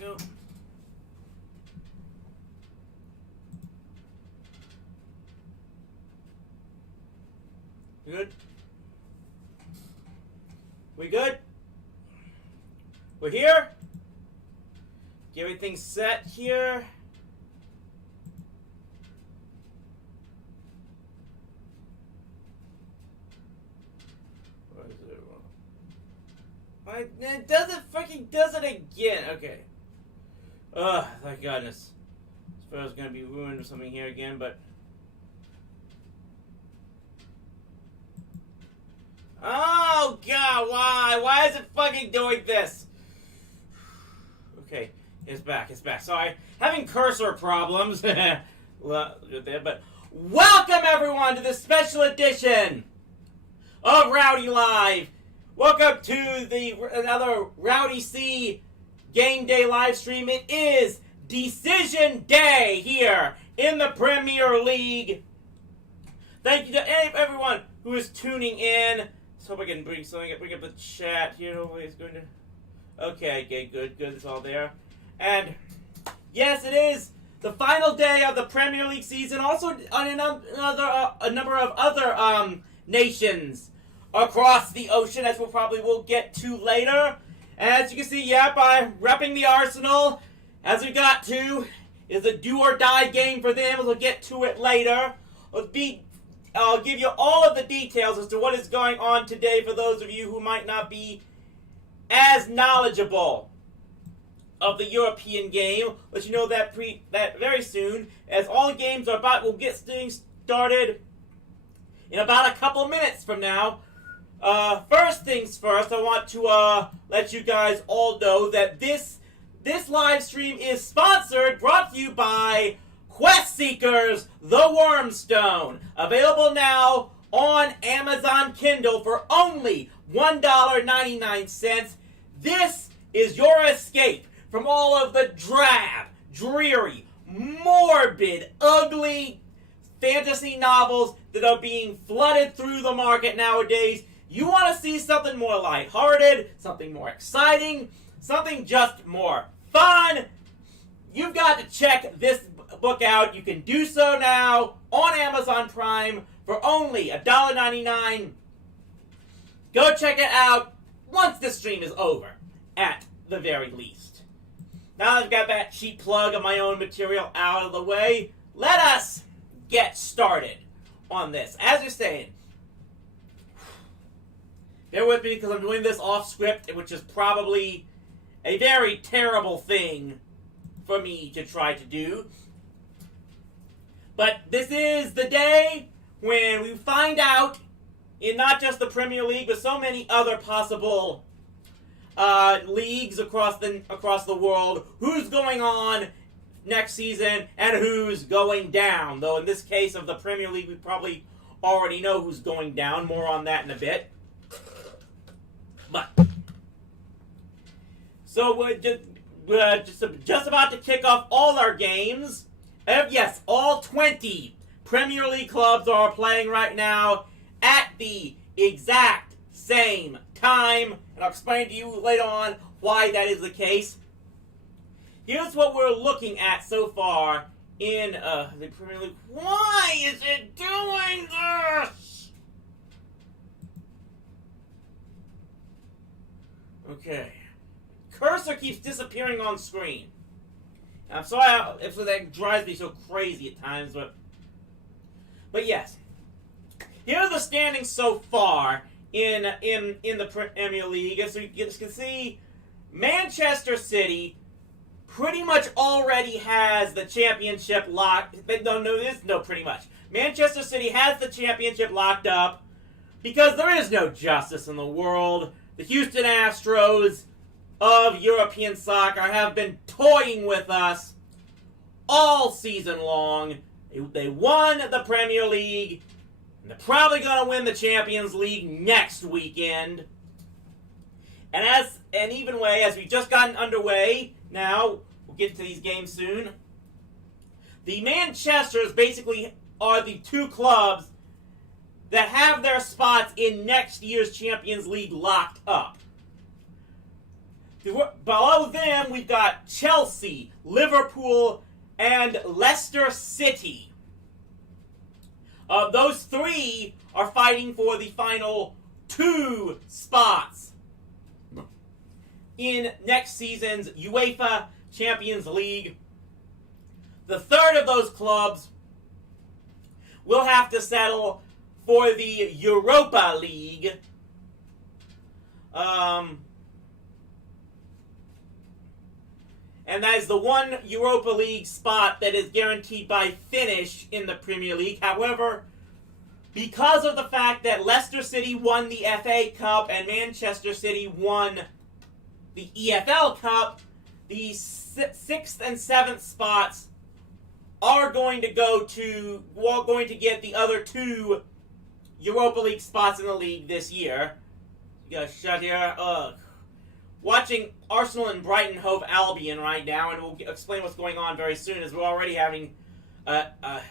go. Good? We good? We're here? Get everything set here. Where is it? It does it again. Okay. Ugh, thank goodness. I suppose I was gonna be ruined or something here again, but. Oh god, why? Why is it fucking doing this? Okay, it's back, Sorry, having cursor problems. But welcome everyone to this special edition of Rowdy Live. Welcome to another Rowdy C Game Day live stream. It is Decision Day here in the Premier League. Thank you to everyone who is tuning in. Let's hope I can bring up the chat here. Hopefully it's going to... Okay, good. It's all there. And, yes, it is the final day of the Premier League season. Also, on a number of other nations across the ocean, as we'll get to later. As you can see, by repping the Arsenal, as we got to, is a do-or-die game for them. We'll get to it later. I'll give you all of the details as to what is going on today for those of you who might not be as knowledgeable of the European game. Let you know that very soon, as all the games will get started in about a couple of minutes from now. First things first, I want to let you guys all know that this live stream is brought to you by Quest Seekers: The Wormstone, available now on Amazon Kindle for only $1.99. This is your escape from all of the drab, dreary, morbid, ugly fantasy novels that are being flooded through the market nowadays. You want to see something more lighthearted, something more exciting, something just more fun? You've got to check this book out. You can do so now on Amazon Prime for only $1.99. Go check it out once the stream is over, at the very least. Now that I've got that cheap plug of my own material out of the way, let us get started on this. As you're saying, bear with me because I'm doing this off script, which is probably a very terrible thing for me to try to do. But this is the day when we find out, in not just the Premier League, but so many other possible leagues across the world, who's going on next season and who's going down. Though in this case of the Premier League, we probably already know who's going down. More on that in a bit. But so we're just about to kick off all our games. Yes, all 20 Premier League clubs are playing right now at the exact same time. And I'll explain to you later on why that is the case. Here's what we're looking at so far in the Premier League. Why is it doing this? Okay. Cursor keeps disappearing on screen. I'm sorry if that drives me so crazy at times, but yes. Here are the standings so far in the Premier League. As you can see, Manchester City pretty much already has the championship locked. No, pretty much. Manchester City has the championship locked up because there is no justice in the world. The Houston Astros of European soccer have been toying with us all season long. They won the Premier League, and they're probably going to win the Champions League next weekend. And even way, as we've just gotten underway, now, we'll get to these games soon, the Manchesters basically are the two clubs that have their spots in next year's Champions League locked up. Below them, we've got Chelsea, Liverpool, and Leicester City. Those three are fighting for the final 2 spots in next season's UEFA Champions League. The third of those clubs will have to settle for the Europa League. And that is the one Europa League spot that is guaranteed by finish in the Premier League. However, because of the fact that Leicester City won the FA Cup and Manchester City won the EFL Cup, the 6th and 7th spots are going to get the other 2 Europa League spots in the league this year. You gotta shut here. Watching Arsenal and Brighton Hove Albion right now, and we'll explain what's going on very soon, as we're already having a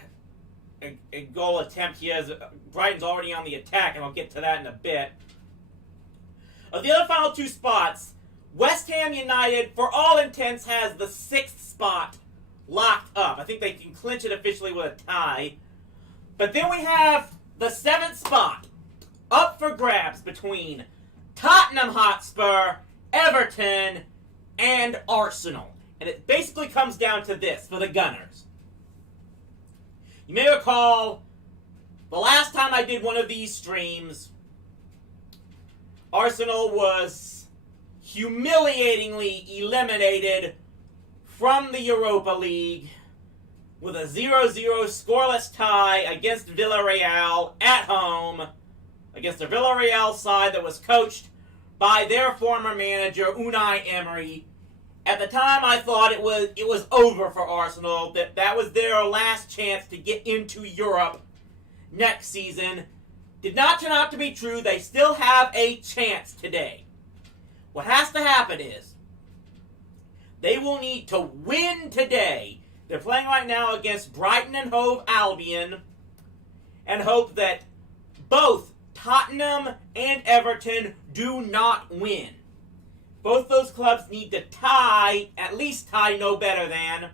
goal attempt here, as Brighton's already on the attack, and I'll get to that in a bit. Of the other final 2 spots, West Ham United, for all intents, has the 6th spot locked up. I think they can clinch it officially with a tie. But then we have the 7th spot up for grabs between Tottenham Hotspur, Everton, and Arsenal. And it basically comes down to this for the Gunners. You may recall the last time I did one of these streams, Arsenal was humiliatingly eliminated from the Europa League with a 0-0 scoreless tie against Villarreal at home, against a Villarreal side that was coached by their former manager, Unai Emery. At the time, I thought it was over for Arsenal, that was their last chance to get into Europe next season. Did not turn out to be true. They still have a chance today. What has to happen is they will need to win today. They're playing right now against Brighton and Hove Albion, and hope that both Tottenham and Everton do not win. Both those clubs need to tie, at least tie no better than,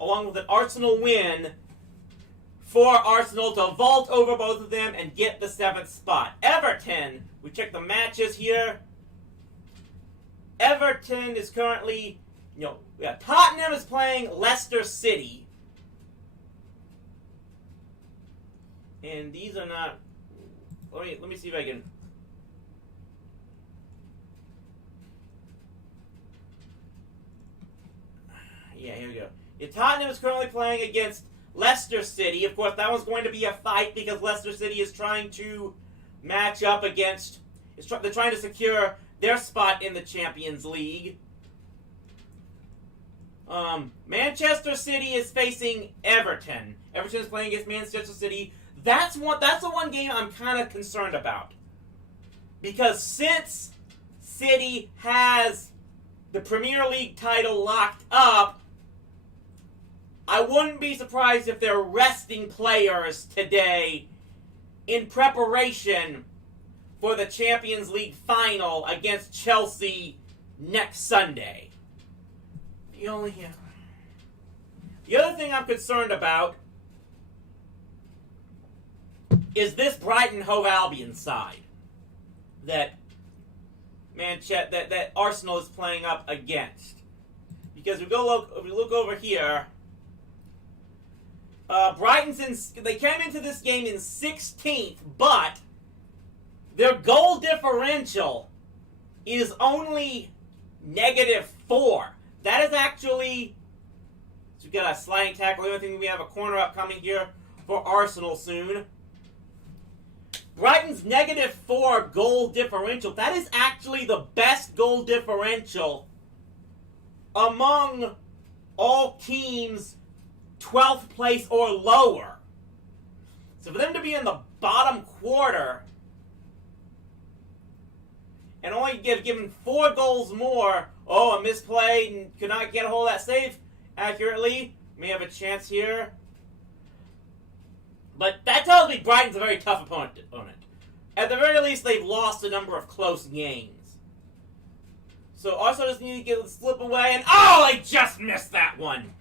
along with an Arsenal win, for Arsenal to vault over both of them and get the 7th spot. Everton, we check the matches here. Everton is currently, Tottenham is playing Leicester City. And these are not, let me see if I can. Yeah, here we go. Tottenham is currently playing against Leicester City. Of course, that one's going to be a fight because Leicester City is trying to match up against. They're trying to secure their spot in the Champions League. Manchester City is facing Everton. Everton is playing against Manchester City. That's the one game I'm kind of concerned about. Because since City has the Premier League title locked up, I wouldn't be surprised if they're resting players today in preparation for the Champions League final against Chelsea next Sunday. The other thing I'm concerned about is this Brighton Hove Albion side that Arsenal is playing up against. Because if we look over here, they came into this game in 16th, but their goal differential is only -4. That is actually, so we got a sliding tackle. The only thing, we have a corner up coming here for Arsenal soon. Brighton's -4 goal differential, that is actually the best goal differential among all teams 12th place or lower. So for them to be in the bottom quarter and only given 4 goals more, a misplay and could not get a hold of that save accurately, may have a chance here. But that tells me Brighton's a very tough opponent. At the very least, they've lost a number of close games. So Arsenal just need to get slip away, and oh, I just missed that one.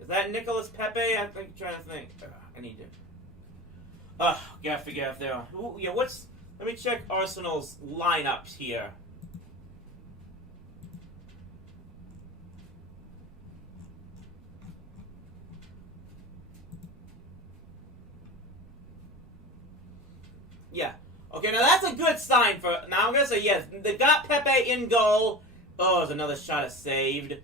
Is that Nicolas Pepe? I'm trying to think. I need to. Gotta figure out if they're. Yeah, what's? Let me check Arsenal's lineups here. Yeah. Okay, now that's a good sign for... Now I'm going to say, yes, they've got Pepe in goal. Oh, there's another shot is saved.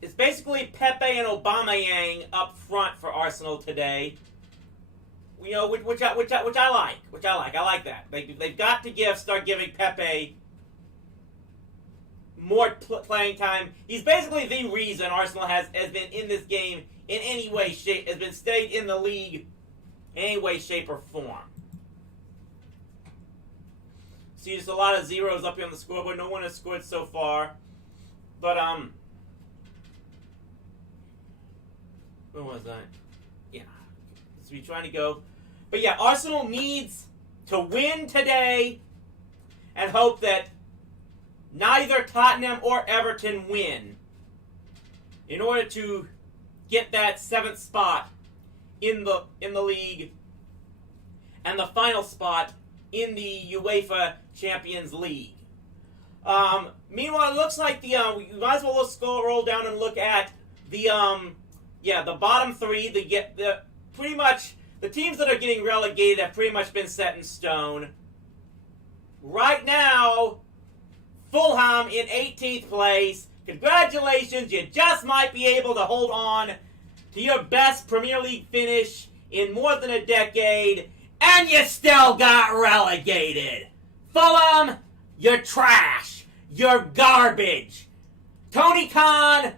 It's basically Pepe and Aubameyang up front for Arsenal today. You know, which I like. I like that. They've got to start giving Pepe more playing time. He's basically the reason Arsenal has been in this game in any way, shape, has been stayed in the league in any way, shape, or form. See, just a lot of zeros up here on the scoreboard. No one has scored so far. But, where was that? Yeah. So we're trying to go. But yeah, Arsenal needs to win today and hope that neither Tottenham or Everton win in order to get that 7th spot in the league and the final spot in the UEFA Champions League. Meanwhile, it looks like we might as well roll down and look at the bottom three. Pretty much the teams that are getting relegated have pretty much been set in stone. Right now, Fulham in 18th place. Congratulations, you just might be able to hold on to your best Premier League finish in more than a decade, and you still got relegated. Fulham, you're trash. You're garbage. Tony Khan,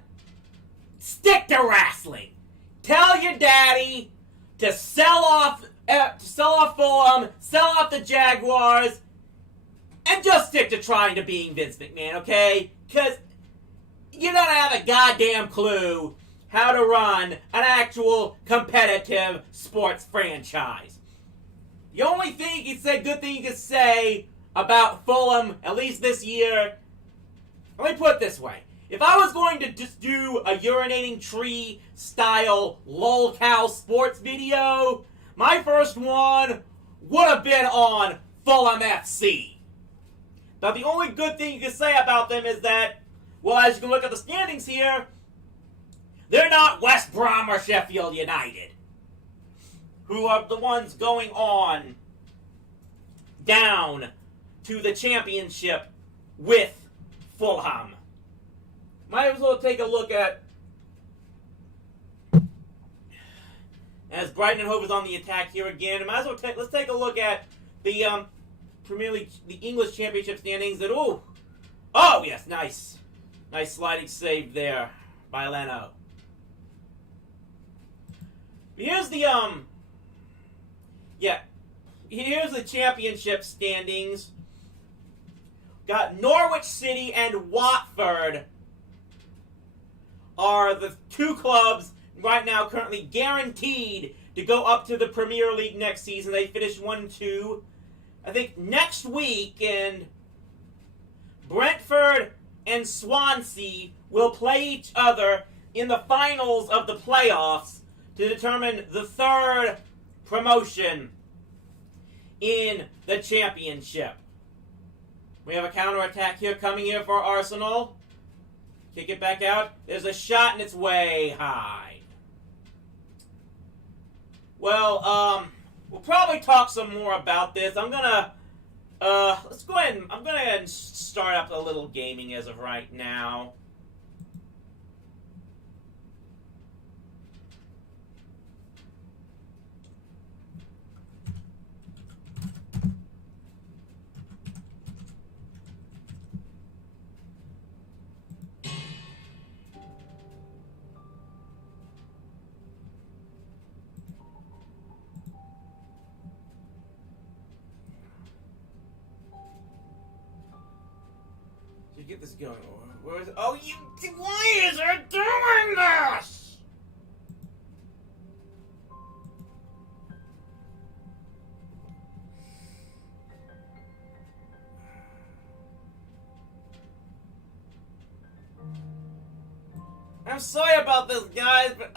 stick to wrestling. Tell your daddy to sell off Fulham, sell off the Jaguars, and just stick to trying to being Vince McMahon, okay? Because you don't have a goddamn clue how to run an actual competitive sports franchise. The only thing good thing you can say about Fulham, at least this year, let me put it this way. If I was going to just do a urinating tree style lolcow sports video, my first one would have been on Fulham FC. Now, the only good thing you can say about them is that, well, as you can look at the standings here, they're not West Brom or Sheffield United, who are the ones going on down to the championship with Fulham. Might as well take a look at, as Brighton and Hove is on the attack here again, might as well let's take a look at the Premier League, the English Championship standings. That oh yes, nice sliding save there by Leno. Here's the here's the championship standings. Got Norwich City and Watford are the two clubs right now currently guaranteed to go up to the Premier League next season. They finished 1-2. I think next week, and Brentford and Swansea will play each other in the finals of the playoffs to determine the third promotion in the championship. We have a counterattack here coming here for Arsenal. Kick it back out. There's a shot and it's way high. Well, we'll probably talk some more about this. I'm gonna, let's go ahead and, I'm gonna go ahead and start up a little gaming as of right now. Get this going. Where is it? Oh, why is it doing this? I'm sorry about this, guys, but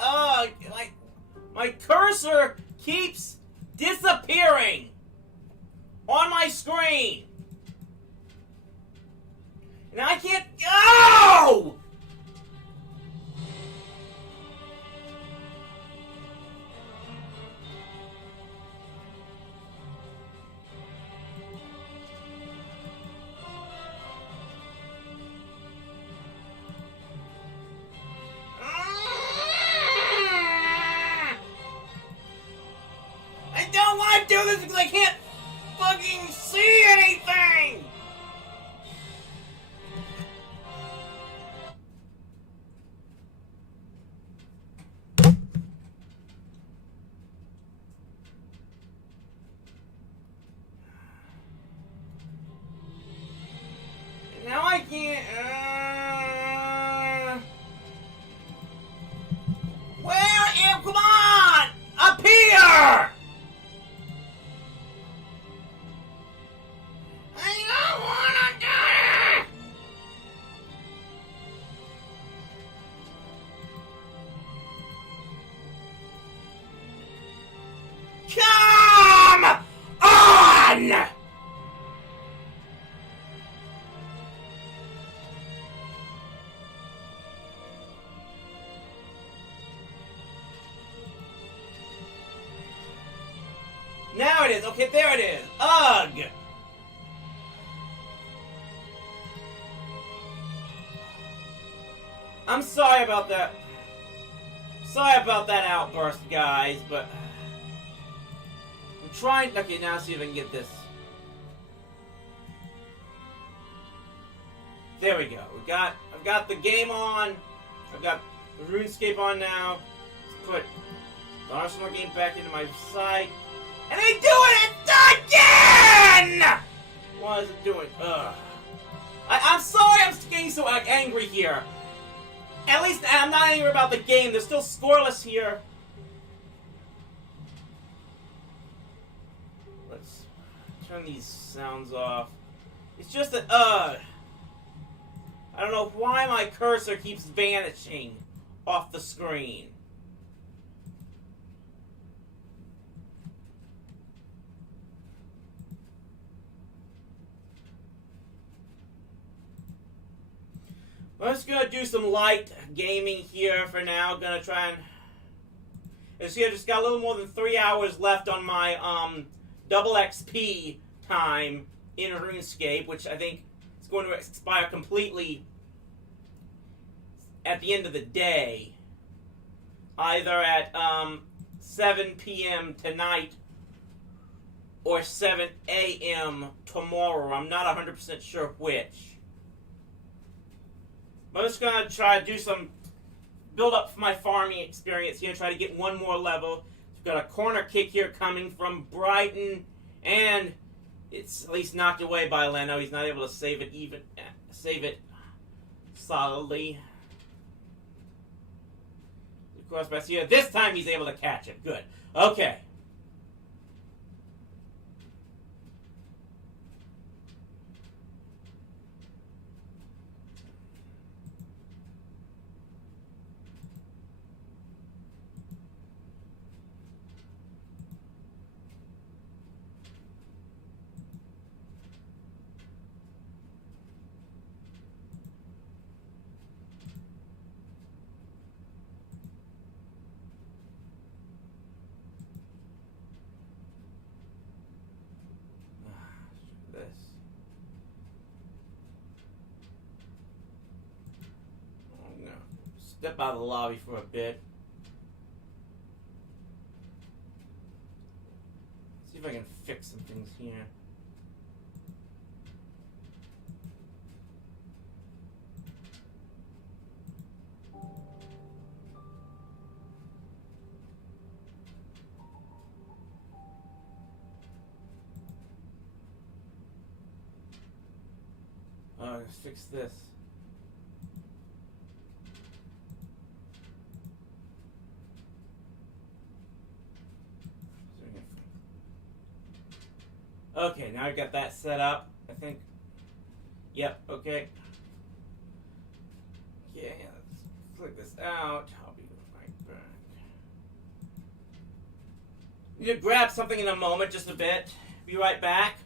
my cursor keeps disappearing on my screen. And I can't go! I don't want to do this because I can't fucking see anything! Now I can't. Where am? Come on! Up here! I don't wanna die! Come on! Now it is. Okay, there it is. Ugh! I'm sorry about that. Sorry about that outburst, guys, but I'm trying. Okay, now see if I can get this. There we go. I've got the game on. I've got the RuneScape on now. Let's put the Arsenal game back into my site. And I do it again! What is it doing? Ugh. I'm sorry I'm getting so angry here. At least I'm not angry about the game. They're still scoreless here. Let's turn these sounds off. It's just that, I don't know why my cursor keeps vanishing off the screen. I'm just gonna do some light gaming here for now. Gonna try and just got a little more than 3 hours left on my double XP time in RuneScape, which I think is going to expire completely at the end of the day, either at 7 p.m. tonight or 7 a.m. tomorrow. I'm not 100% sure which. I'm just going to try to do some build up for my farming experience here and try to get one more level. We've got a corner kick here coming from Brighton, and it's at least knocked away by Leno. He's not able to save it solidly. Of course, but here this time he's able to catch it. Good. Okay. Step out of the lobby for a bit. See if I can fix some things here. Let's fix this. Okay, now I got that set up, I think. Yep, okay. Yeah, let's click this out. I'll be right back. Need to grab something in a moment, just a bit. Be right back.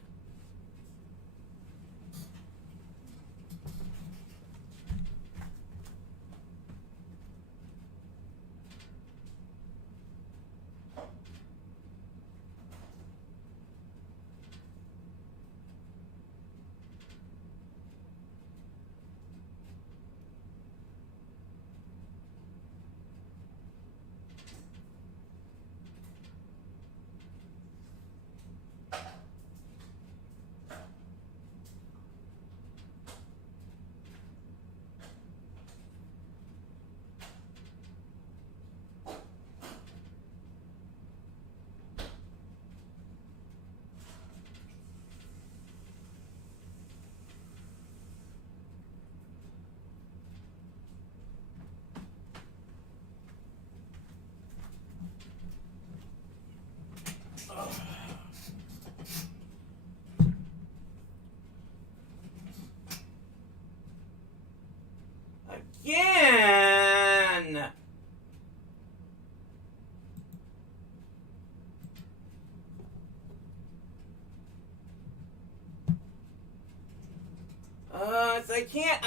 Again!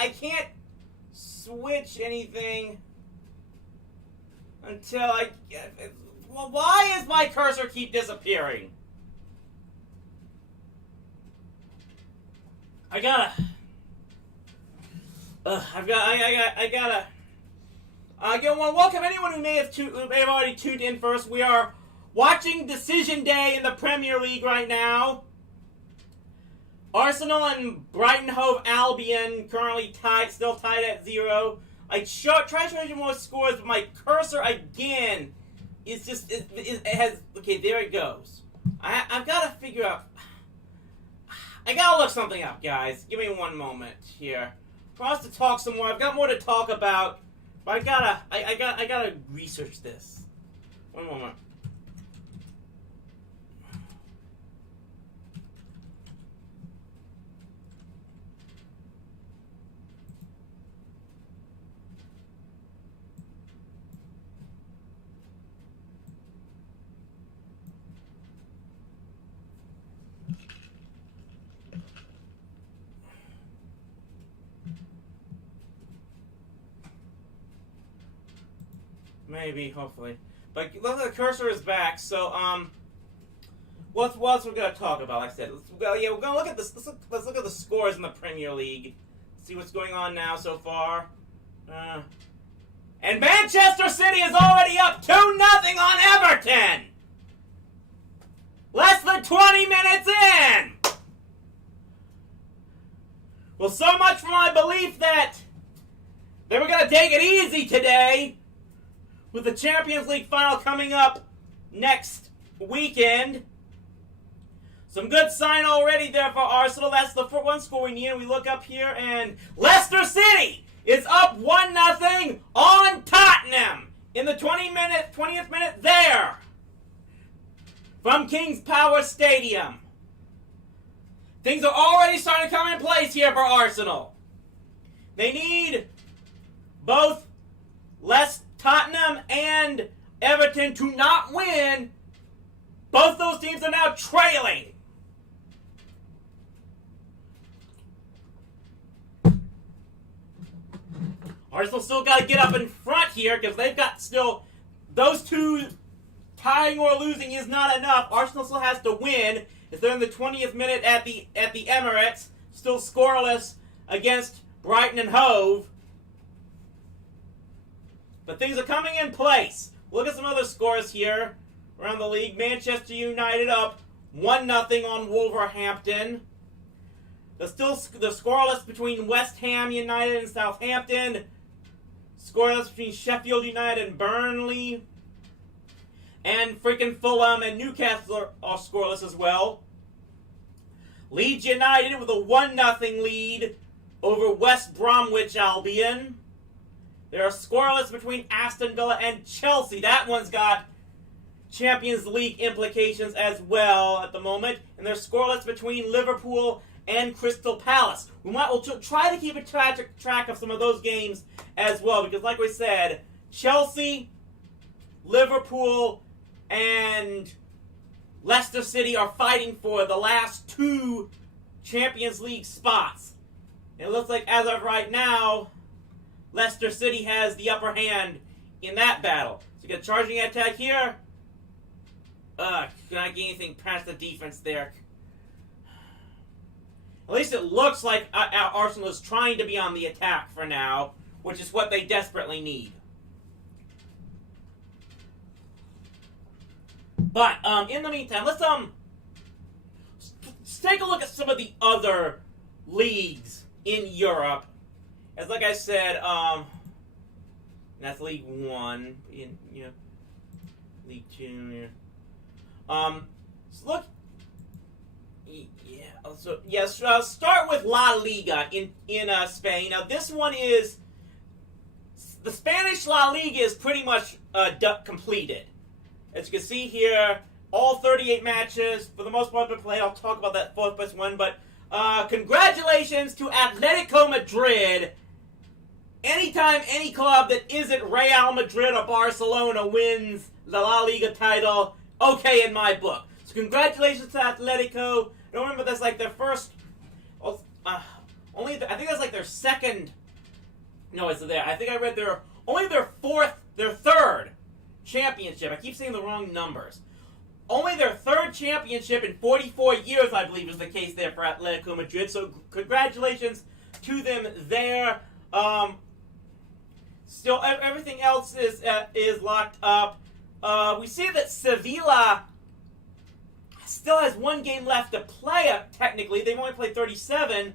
I can't switch anything until well, why is my cursor keep disappearing? I gotta. Again, well, welcome anyone who may have already tuned in first. We are watching Decision Day in the Premier League right now. Arsenal and Brighton Hove Albion currently still tied at 0. I try to show you more scores, but my cursor again is just it has okay. There it goes. I've got to figure out. I gotta look something up, guys. Give me one moment here. For us to talk some more, I've got more to talk about, but I gotta research this. One moment. Maybe, hopefully. But look, the cursor is back, so, what else we're gonna talk about? Like I said, we're gonna look at this. Let's look at the scores in the Premier League. See what's going on now so far. And Manchester City is already up 2-0 on Everton! Less than 20 minutes in! Well, so much for my belief that they were gonna take it easy today, with the Champions League final coming up next weekend. Some good sign already there for Arsenal. That's the one score we need. We look up here, and Leicester City is up 1-0 on Tottenham in the 20th minute there from King's Power Stadium. Things are already starting to come in place here for Arsenal. They need both Tottenham and Everton to not win. Both those teams are now trailing. Arsenal still got to get up in front here because they've got still those two tying or losing is not enough. Arsenal still has to win. If they're in the 20th minute at the Emirates, still scoreless against Brighton and Hove. But things are coming in place. Look at some other scores here around the league. Manchester United up 1-0 on Wolverhampton. There's still the scoreless between West Ham United and Southampton. Scoreless between Sheffield United and Burnley. And freaking Fulham and Newcastle are scoreless as well. Leeds United with a 1-0 lead over West Bromwich Albion. There are scoreless between Aston Villa and Chelsea. That one's got Champions League implications as well at the moment, and they're scoreless between Liverpool and Crystal Palace. We'll try to keep a track of some of those games as well, because like we said, Chelsea, Liverpool, and Leicester City are fighting for the last 2 Champions League spots. It looks like as of right now, Leicester City has the upper hand in that battle. So you get a charging attack here. Can I get anything past the defense there? At least it looks like Arsenal is trying to be on the attack for now, which is what they desperately need. But in the meantime, let's take a look at some of the other leagues in Europe. As like I said, that's League 1, League 2. So look, start with La Liga in Spain. Now this one is the Spanish La Liga is pretty much completed. As you can see here, all 38 matches for the most part have been played. I'll talk about that fourth place one, but congratulations to Atletico Madrid. Anytime any club that isn't Real Madrid or Barcelona wins the La Liga title, okay in my book. So congratulations to Atletico. I don't remember that's like their first, I think that's like their second. No, it's there. I think I read their third championship. I keep saying the wrong numbers. Only their third championship in 44 years, I believe, is the case there for Atletico Madrid. So congratulations to them there. Still, everything else is locked up. We see that Sevilla still has 1 game left to play. Technically, they've only played 37.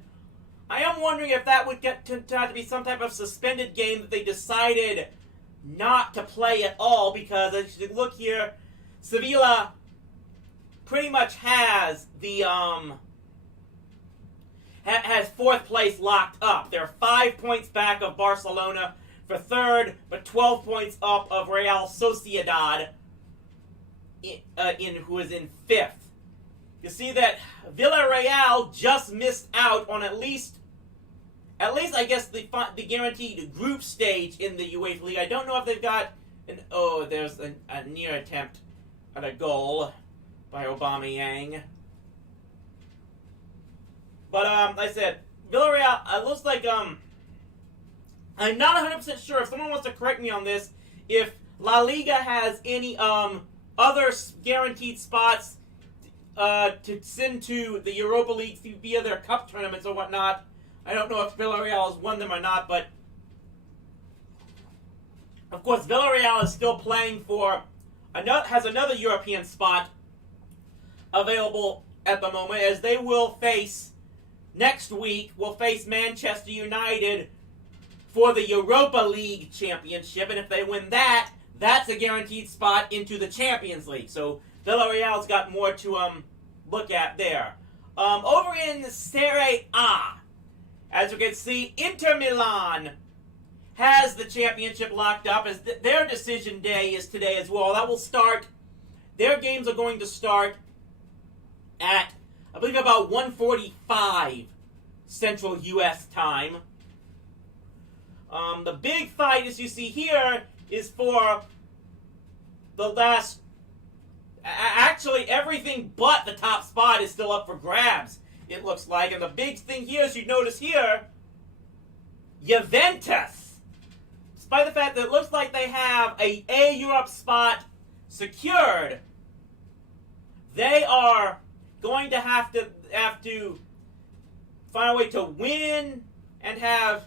I am wondering if that would get to be some type of suspended game that they decided not to play at all, because as you look here, Sevilla pretty much has the has 4th place locked up. They're 5 points back of Barcelona for 3rd, but 12 points up of Real Sociedad, who is in 5th. You see that Villarreal just missed out on at least I guess the guaranteed group stage in the UEFA League. I don't know if they've got there's a near attempt at a goal by Aubameyang. But like I said, Villarreal, it looks like I'm not 100% sure. If someone wants to correct me on this, if La Liga has any other guaranteed spots to send to the Europa League via their cup tournaments or whatnot. I don't know if Villarreal has won them or not, but of course Villarreal is still playing for has another European spot available at the moment, as they will face next week. Will face Manchester United for the Europa League Championship, and if they win that, that's a guaranteed spot into the Champions League. So Villarreal's got more to look at there. Over in Serie A, as you can see, Inter Milan has the championship locked up, as their decision day is today as well. That will start. Their games are going to start at, I believe, about 1:45 Central U.S. time. The big fight, as you see here, is for the last. Actually, everything but the top spot is still up for grabs, it looks like. And the big thing here, as you notice here, Juventus, despite the fact that it looks like they have a Europe spot secured, they are going to have to find a way to win and have,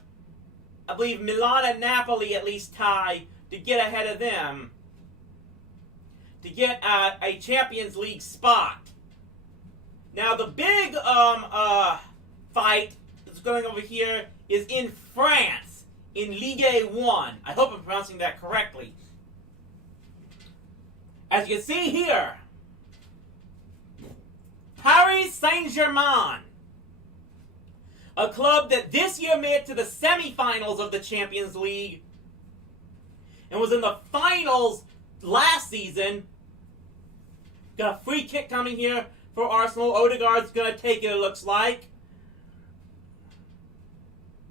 I believe, Milan and Napoli at least tie to get ahead of them, to get a Champions League spot. Now, the big fight that's going over here is in France, in Ligue 1. I hope I'm pronouncing that correctly. As you can see here, Paris Saint-Germain, a club that this year made it to the semifinals of the Champions League and was in the finals last season, Got a free kick coming here for Arsenal. Odegaard's going to take it looks like.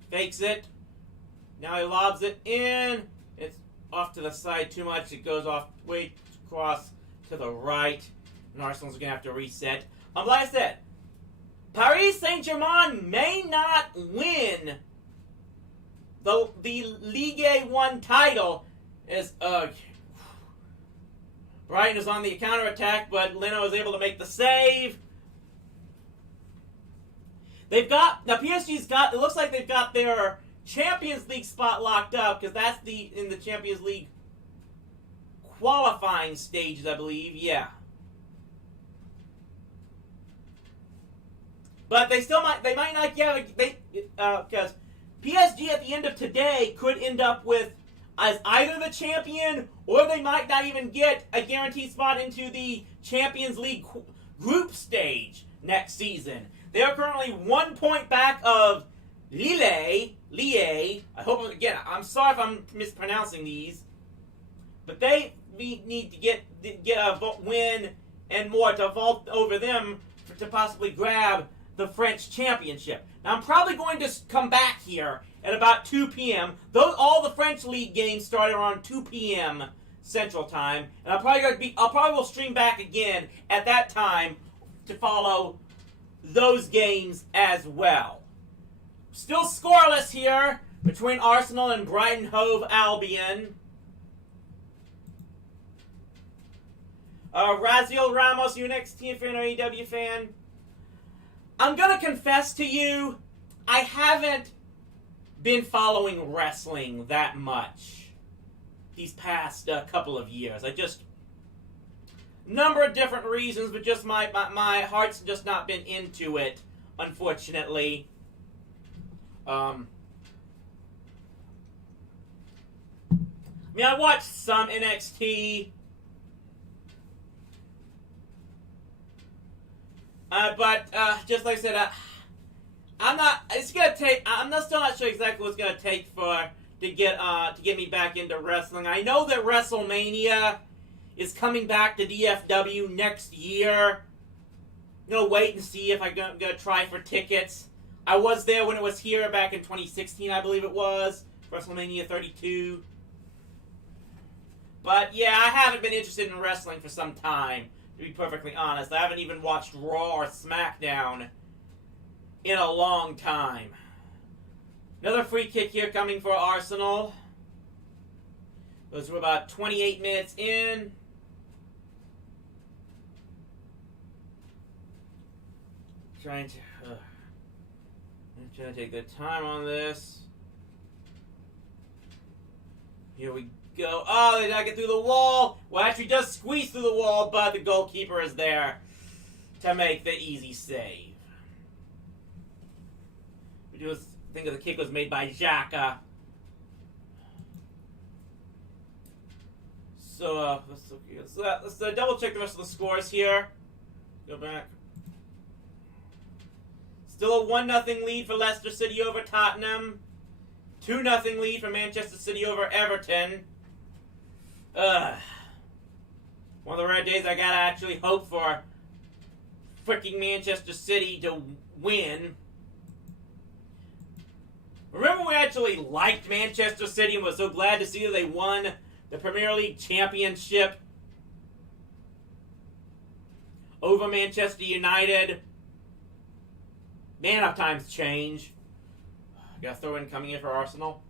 Fakes it. Now he lobs it in. It's off to the side too much. It goes off way across to the right. And Arsenal's going to have to reset. Like I said, Paris Saint-Germain may not win the Ligue 1 title. As Brighton is on the counterattack, but Leno is able to make the save. They've got, now PSG's got, it looks like they've got their Champions League spot locked up, because that's in the Champions League qualifying stages, I believe, yeah. But they might not get, because PSG at the end of today could end up with as either the champion, or they might not even get a guaranteed spot into the Champions League group stage next season. They are currently 1 point back of Lille. I hope, again, I'm sorry if I'm mispronouncing these, but they need to get a win and more to vault over them to possibly grab the French championship. Now, I'm probably going to come back here at about 2 p.m. All the French league games start around 2 p.m. Central Time, and I'll probably will stream back again at that time to follow those games as well. Still scoreless here between Arsenal and Brighton Hove Albion. Raziel Ramos, you next team fan or AEW fan? I'm gonna confess to you, I haven't been following wrestling that much these past couple of years. Number of different reasons, but just my heart's just not been into it, unfortunately. I mean, I watched some NXT, but just like I said, I'm not. It's gonna take. I'm still not sure exactly what it's gonna take to get me back into wrestling. I know that WrestleMania is coming back to DFW next year. I'm gonna wait and see if I'm gonna try for tickets. I was there when it was here back in 2016, I believe it was, WrestleMania 32. But yeah, I haven't been interested in wrestling for some time, to be perfectly honest. I haven't even watched Raw or SmackDown in a long time. Another free kick here coming for Arsenal. Those were about 28 minutes in. Trying to take the time on this. Here we go. Oh, they gotta get through the wall. Well, actually, does squeeze through the wall, but the goalkeeper is there to make the easy save. I think the kick was made by Xhaka. So let's double check the rest of the scores here. Go back. Still a 1-0 lead for Leicester City over Tottenham. 2-0 lead for Manchester City over Everton. One of the rare days I gotta actually hope for freaking Manchester City to win. Remember we actually liked Manchester City and was so glad to see that they won the Premier League Championship over Manchester United. Man, how times change. Gotta throw in coming in for Arsenal.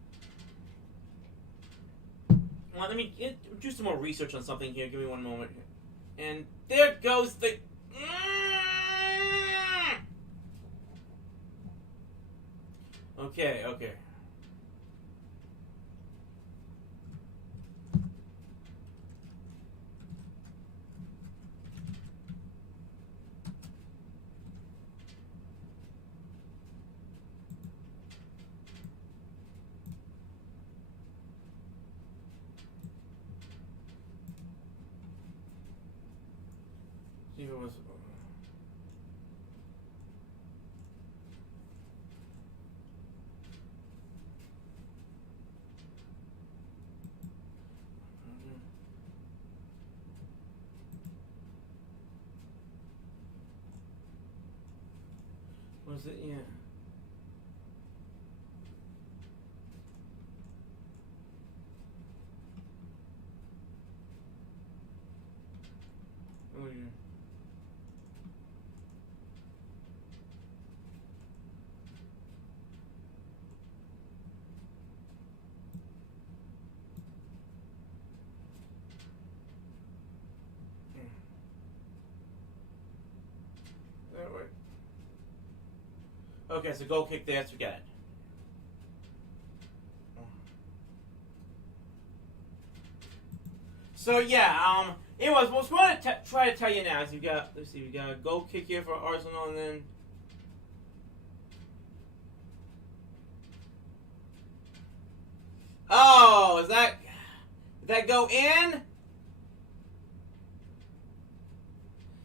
Well, let me do some more research on something here. Give me one moment. And there goes the... Okay. See if it was... Was it? Yeah. Oh, yeah. That way. Okay, so goal kick there, forget it. So yeah, anyways, what's going to try to tell you now is we got a goal kick here for Arsenal, and then oh, did that go in?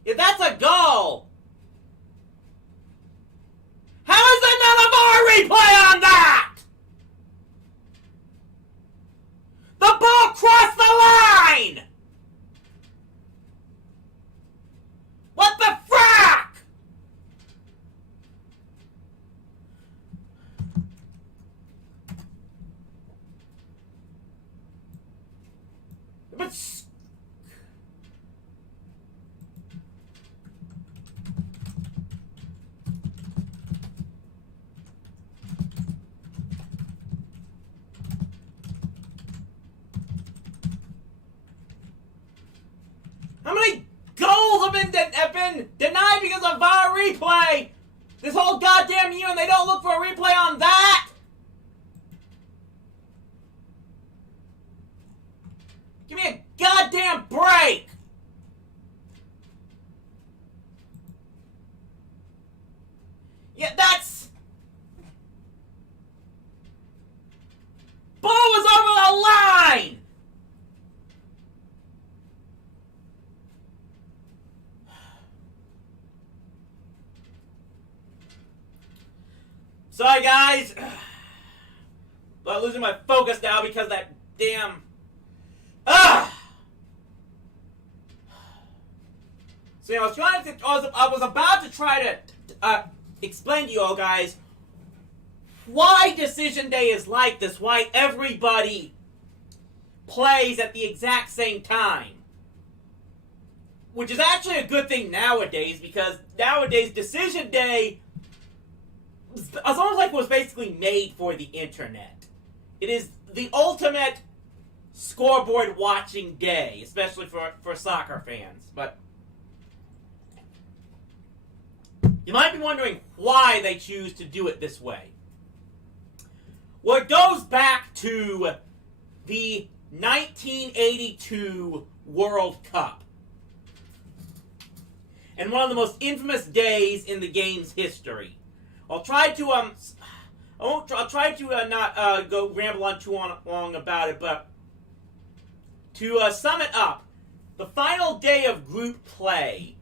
Yeah, that's a goal. How is there not a VAR replay on that? The ball crossed the line! What the frack? But how many goals have been denied because of VAR replay this whole goddamn year, and they don't look for a replay on that? Give me a goddamn break! Yeah, that's... Ball was over the line! Sorry, guys. I'm losing my focus now because that damn... So, you know, I was about to try to explain to you all guys why Decision Day is like this, why everybody plays at the exact same time. Which is actually a good thing nowadays, because nowadays Decision Day it's almost like it was basically made for the internet. It is the ultimate scoreboard watching day, especially for soccer fans. But you might be wondering why they choose to do it this way. Well, it goes back to the 1982 World Cup. And one of the most infamous days in the game's history. I'll try to I'll try to not go ramble on too long about it, but to sum it up, the final day of group play,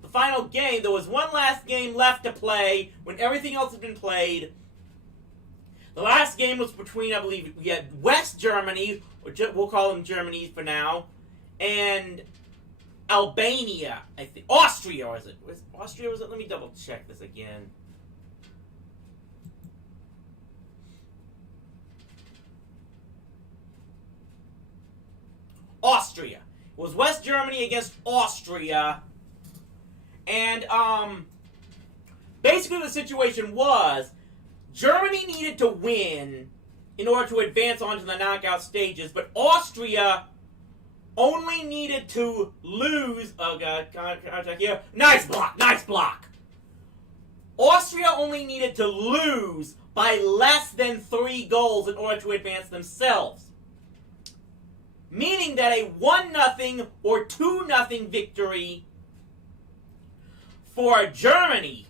the final game, there was one last game left to play when everything else had been played. The last game was between, I believe, we had West Germany, which we'll call them Germany for now, and Albania, I think. Austria, was it? Austria, was it? Let me double check this again. Austria. It was West Germany against Austria. And, basically the situation was Germany needed to win in order to advance onto the knockout stages, but Austria only needed to lose. Oh god, contact here. Nice block, nice block. Austria only needed to lose by less than 3 goals in order to advance themselves. Meaning that a 1-0 or 2-0 victory for Germany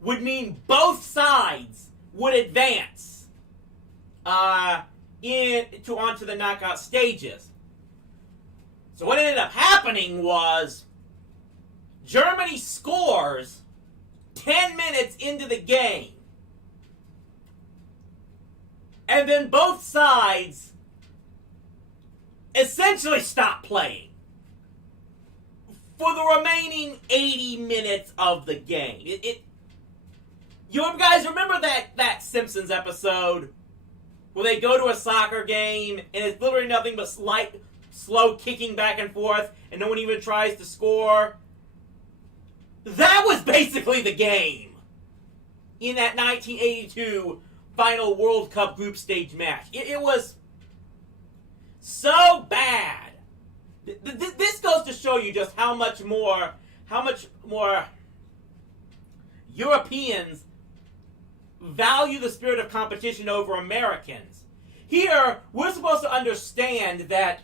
would mean both sides would advance onto the knockout stages. So what ended up happening was Germany scores 10 minutes into the game. And then both sides essentially stop playing for the remaining 80 minutes of the game. You guys remember that Simpsons episode where they go to a soccer game and it's literally nothing but slow kicking back and forth and no one even tries to score? That was basically the game in that 1982 final World Cup group stage match. It was so bad. This goes to show you just how much more Europeans value the spirit of competition over Americans. Here, we're supposed to understand that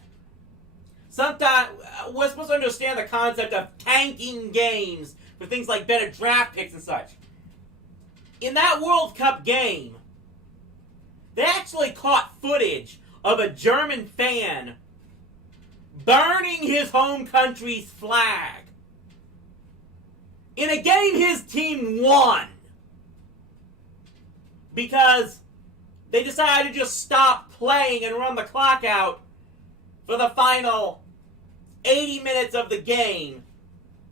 sometimes we're supposed to understand the concept of tanking games for things like better draft picks and such. In that World Cup game, they actually caught footage of a German fan burning his home country's flag in a game his team won because they decided to just stop playing and run the clock out for the final 80 minutes of the game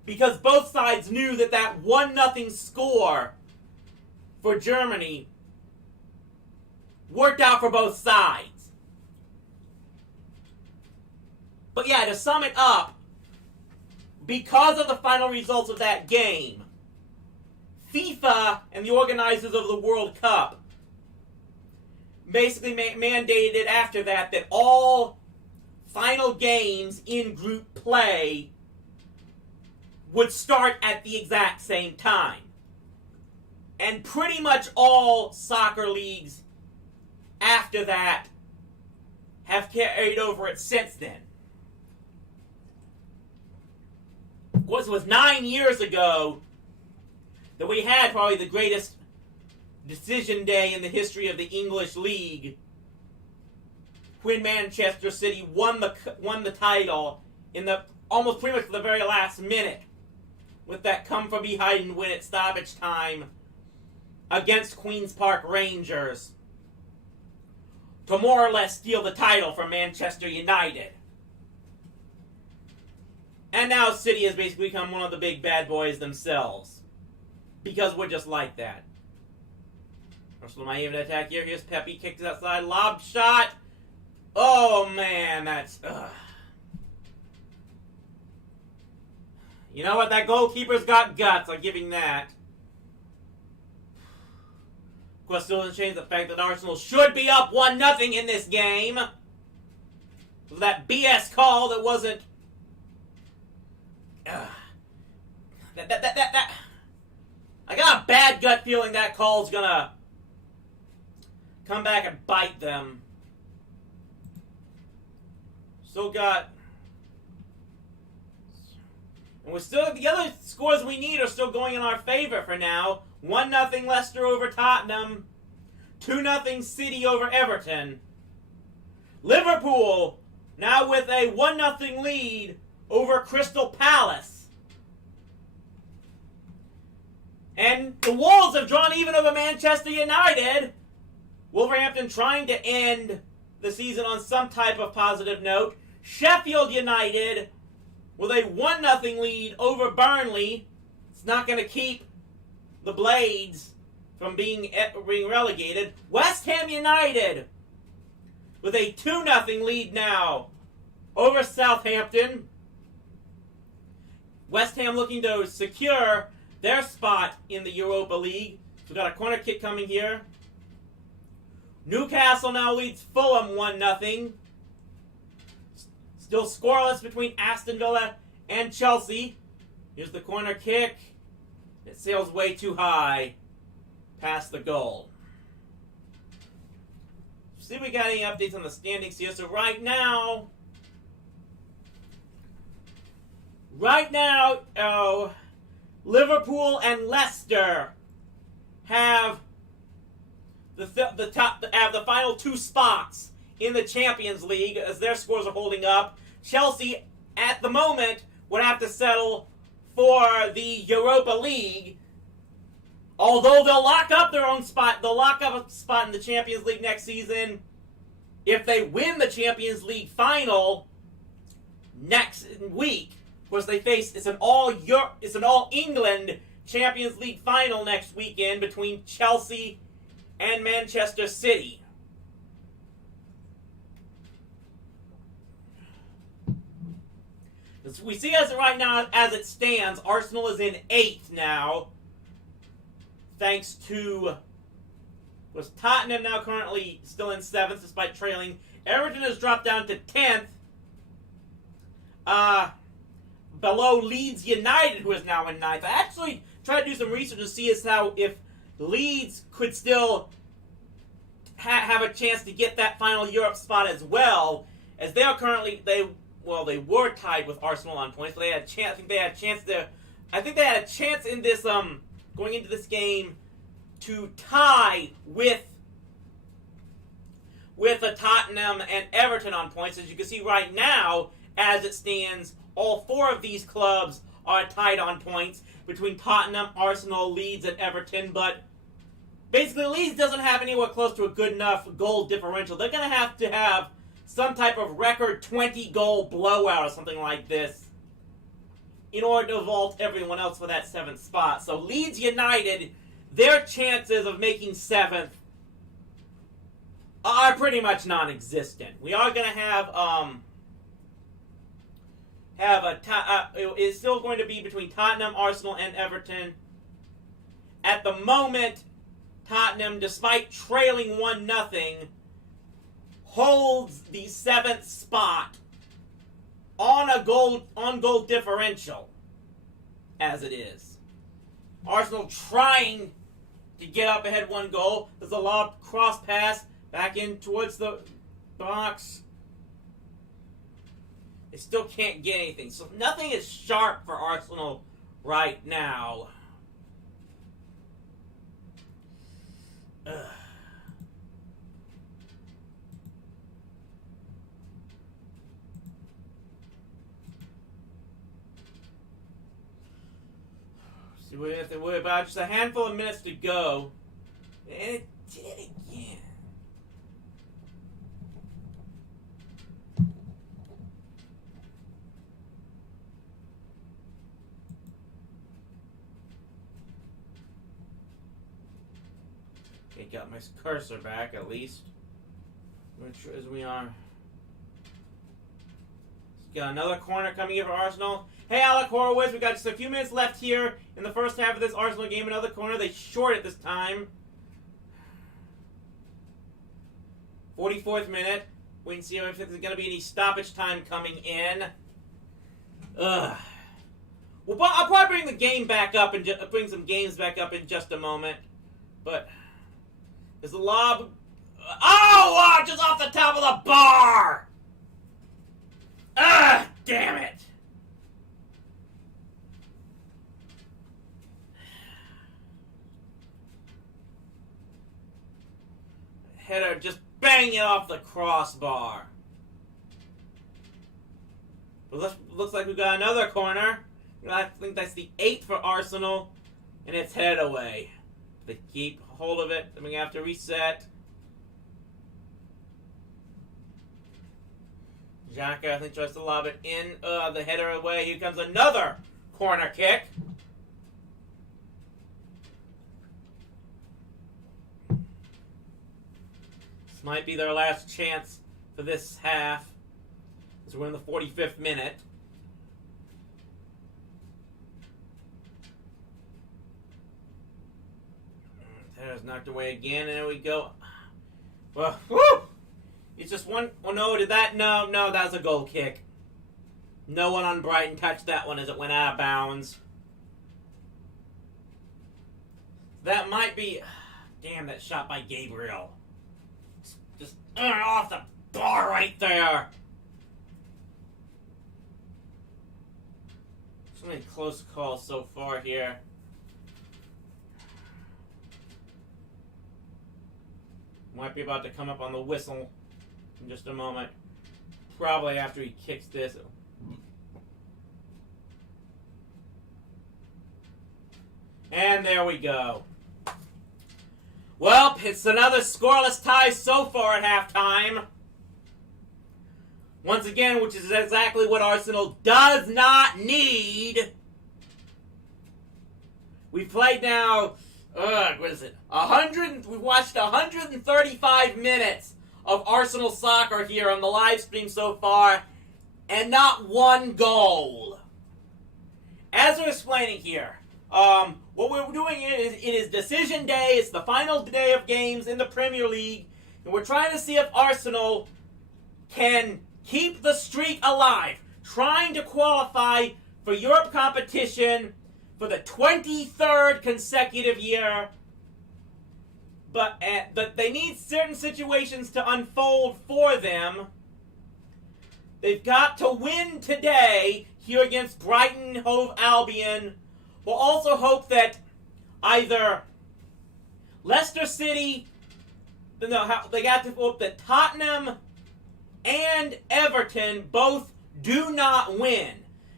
because both sides knew that 1-0 score for Germany worked out for both sides. But yeah, to sum it up, because of the final results of that game, FIFA and the organizers of the World Cup basically mandated after that all final games in group play would start at the exact same time. And pretty much all soccer leagues after that have carried over it since then. Of course, it was 9 years ago that we had probably the greatest decision day in the history of the English League, when Manchester City won the title in the almost pretty much the very last minute with that come from behind win at stoppage time against Queen's Park Rangers to more or less steal the title from Manchester United. And now City has basically become one of the big bad boys themselves. Because we're just like that. Arsenal might even attack here. Here's Pepe, kicks outside, lob shot. Oh man, that's... You know what? That goalkeeper's got guts. I'll give him that. Of course, still doesn't change the fact that Arsenal should be up 1-0 in this game. So that BS call that wasn't... I got a bad gut feeling that call's gonna come back and bite them. Still got... And we're still... The other scores we need are still going in our favor for now. 1-0 Leicester over Tottenham. 2-0 City over Everton. Liverpool now with a 1-0 lead over Crystal Palace. And the Wolves have drawn even over Manchester United. Wolverhampton trying to end the season on some type of positive note. Sheffield United with a 1-0 lead over Burnley. It's not going to keep the Blades from being relegated. West Ham United with a 2-0 lead now over Southampton. West Ham looking to secure their spot in the Europa League. So we've got a corner kick coming here. Newcastle now leads Fulham 1-0. Still scoreless between Aston Villa and Chelsea. Here's the corner kick. It sails way too high past the goal. See if we got any updates on the standings here. So right now, Liverpool and Leicester have the final two spots in the Champions League as their scores are holding up. Chelsea, at the moment, would have to settle for the Europa League. Although they'll lock up their own spot, they'll lock up a spot in the Champions League next season if they win the Champions League final next week. Of course, they face it's an all England Champions League final next weekend between Chelsea and Manchester City. As we see as right now, as it stands, Arsenal is in 8th now, thanks to was Tottenham now currently still in 7th despite trailing. Everton has dropped down to 10th, below Leeds United, who is now in 9th. I actually tried to do some research to see as how if Leeds could still have a chance to get that final Europe spot as well, as they are currently they were tied with Arsenal on points, but they had a chance. I think they had a chance in this going into this game to tie with a Tottenham and Everton on points. As you can see right now, as it stands, all 4 of these clubs are tied on points between Tottenham, Arsenal, Leeds, and Everton, but basically Leeds doesn't have anywhere close to a good enough goal differential. They're going to have some type of record 20-goal blowout or something like this in order to vault everyone else for that 7th spot. So Leeds United, their chances of making 7th are pretty much non-existent. We are going to it's still going to be between Tottenham, Arsenal, and Everton. At the moment, Tottenham, despite trailing 1-0, holds the 7th spot on goal differential, as it is. Arsenal trying to get up ahead 1 goal. There's a lob cross pass back in towards the box. They still can't get anything. So nothing is sharp for Arsenal right now. Ugh. So we have to worry about just a handful of minutes to go. And it did again. Okay, got my cursor back at least. Which as we are. Got another corner coming here for Arsenal. Hey, Alec Horowitz, we got just a few minutes left here in the first half of this Arsenal game. Another corner. They short it this time. 44th minute. Wait and see if there's going to be any stoppage time coming in. Ugh. Well, I'll probably bring the game back up and bring some games back up in just a moment. But there's a lob. Oh, just off the top of the bar. Ah, damn it. Header just banging off the crossbar. But looks like we got another corner. I think that's the 8th for Arsenal, and it's headed away. They keep hold of it. Then we have to reset. Xhaka, I think, tries to lob it in. The header away. Here comes another corner kick. This might be their last chance for this half, as we're in the 45th minute. Header's knocked away again, and there we go. Well, woo! It's just one. Oh no! Did that? No, that was a goal kick. No one on Brighton touched that one as it went out of bounds. That might be. Damn, that shot by Gabriel. Just off the bar right there. So many close calls so far here. Might be about to come up on the whistle in just a moment. Probably after he kicks this. And there we go. Well, it's another scoreless tie so far at halftime. Once again, which is exactly what Arsenal does not need. We played now, what is it? We've watched 135 minutes of Arsenal soccer here on the live stream so far, and not one goal. As we're explaining here, what we're doing is, it is decision day. It's the final day of games in the Premier League, and we're trying to see if Arsenal can keep the streak alive, trying to qualify for Europe competition for the 23rd consecutive year. But they need certain situations to unfold for them. They've got to win today here against Brighton Hove Albion. We'll also hope that either Leicester City, they got to hope that Tottenham and Everton both do not win.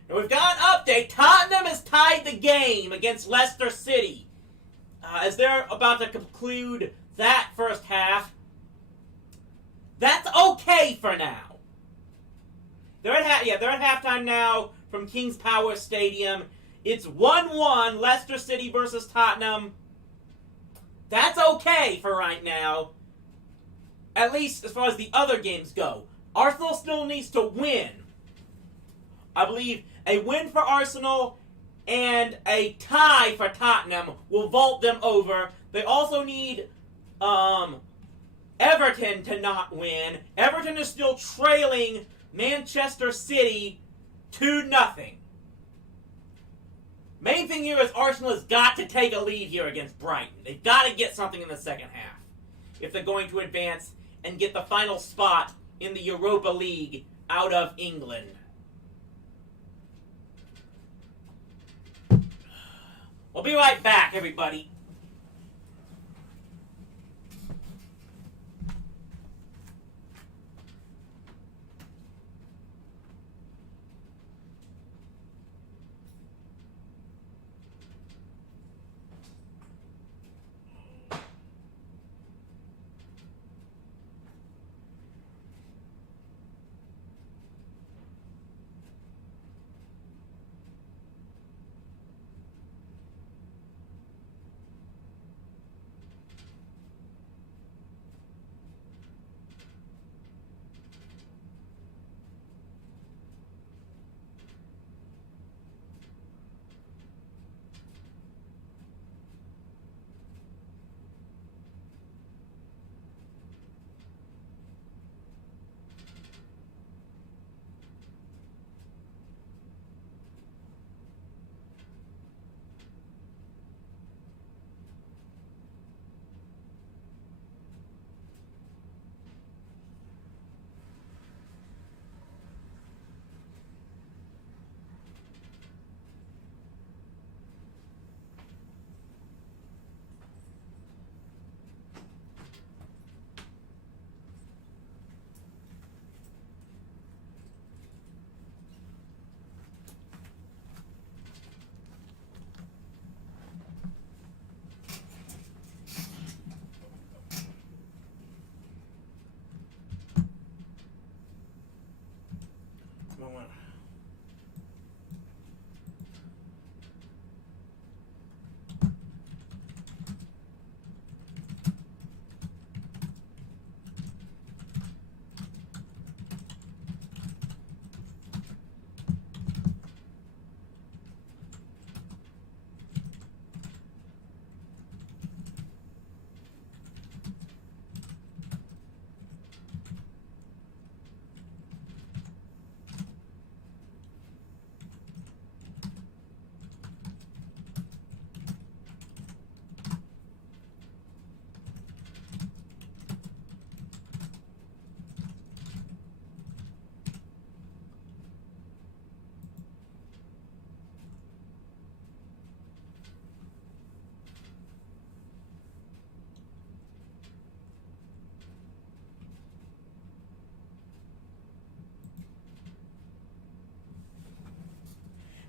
And we've got an update. Tottenham has tied the game against Leicester City as they're about to conclude that first half. That's okay for now. They're at halftime now from King's Power Stadium. It's 1-1, Leicester City versus Tottenham. That's okay for right now. At least as far as the other games go. Arsenal still needs to win. I believe a win for Arsenal and a tie for Tottenham will vault them over. They also need Everton to not win. Everton is still trailing Manchester City 2-0. Main thing here is Arsenal has got to take a lead here against Brighton. They've got to get something in the second half if they're going to advance and get the final spot in the Europa League out of England. We'll be right back, everybody.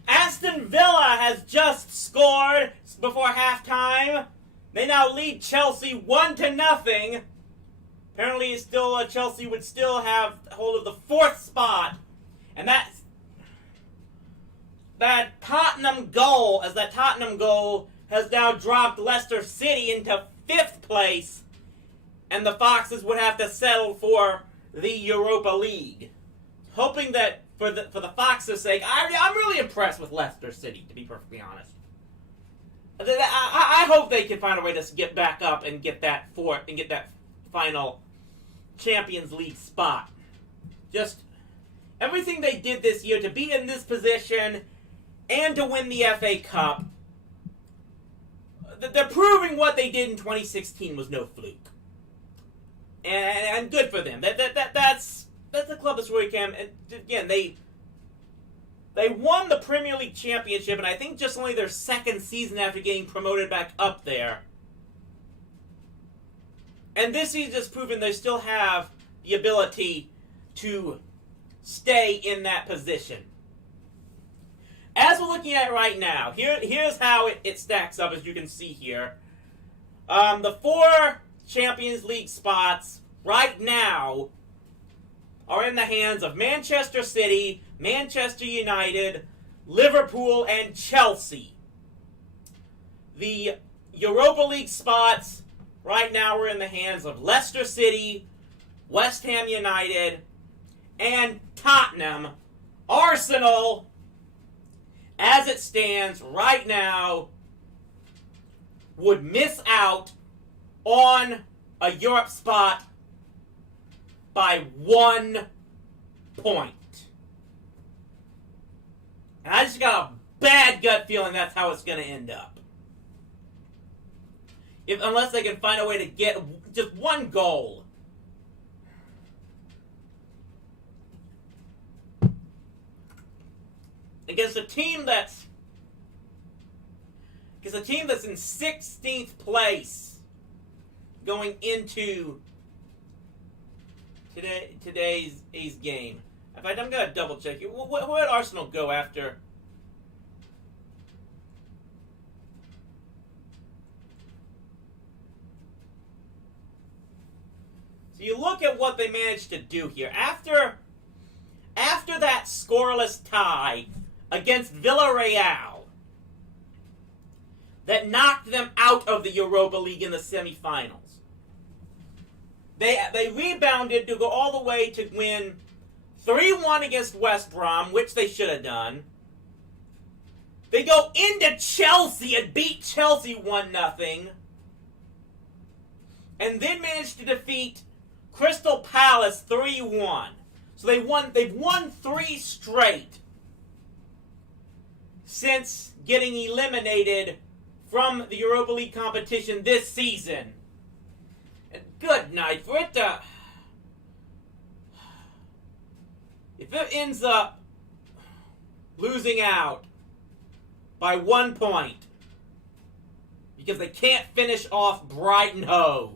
Aston Villa has just scored before halftime. They now lead Chelsea 1-0. Apparently, Chelsea would still have hold of the fourth spot, and that Tottenham goal has now dropped Leicester City into 5th place, and the Foxes would have to settle for the Europa League. Hoping that for the Foxes' sake, I'm really impressed with Leicester City, to be perfectly honest. I hope they can find a way to get back up and get that final Champions League spot. Just everything they did this year to be in this position and to win the FA Cup, they're proving what they did in 2016 was no fluke. And good for them. That's the club that's where we can. And again, they won the Premier League Championship, and I think just only their 2nd season after getting promoted back up there. And this season has proven they still have the ability to stay in that position. As we're looking at it right now, here's how it stacks up, as you can see here. The 4 Champions League spots right now are in the hands of Manchester City, Manchester United, Liverpool, and Chelsea. The Europa League spots right now are in the hands of Leicester City, West Ham United, and Tottenham. Arsenal, as it stands right now, would miss out on a Europe spot by 1 point. And I just got a bad gut feeling that's how it's going to end up. Unless they can find a way to get just 1 goal. Against a team that's in 16th place going into today's game. In fact, I'm going to double check it. Where did Arsenal go after? So you look at what they managed to do here. After that scoreless tie against Villarreal that knocked them out of the Europa League in the semifinals, they rebounded to go all the way to win 3-1 against West Brom, which they should have done. They go into Chelsea and beat Chelsea 1-0. And then managed to defeat Crystal Palace 3-1. So they've won 3 straight since getting eliminated from the Europa League competition this season. And good night for it to... If it ends up losing out by 1 point because they can't finish off Brighton Hove,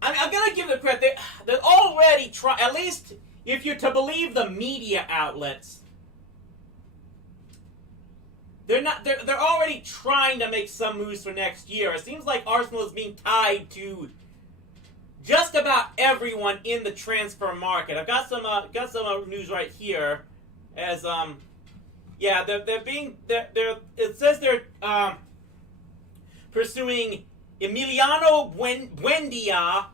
I'm going to give them credit. They're already trying, at least if you're to believe the media outlets, they're already trying to make some moves for next year. It seems like Arsenal is being tied to just about everyone in the transfer market. I've got some news right here. As it says they're pursuing Emiliano Buendia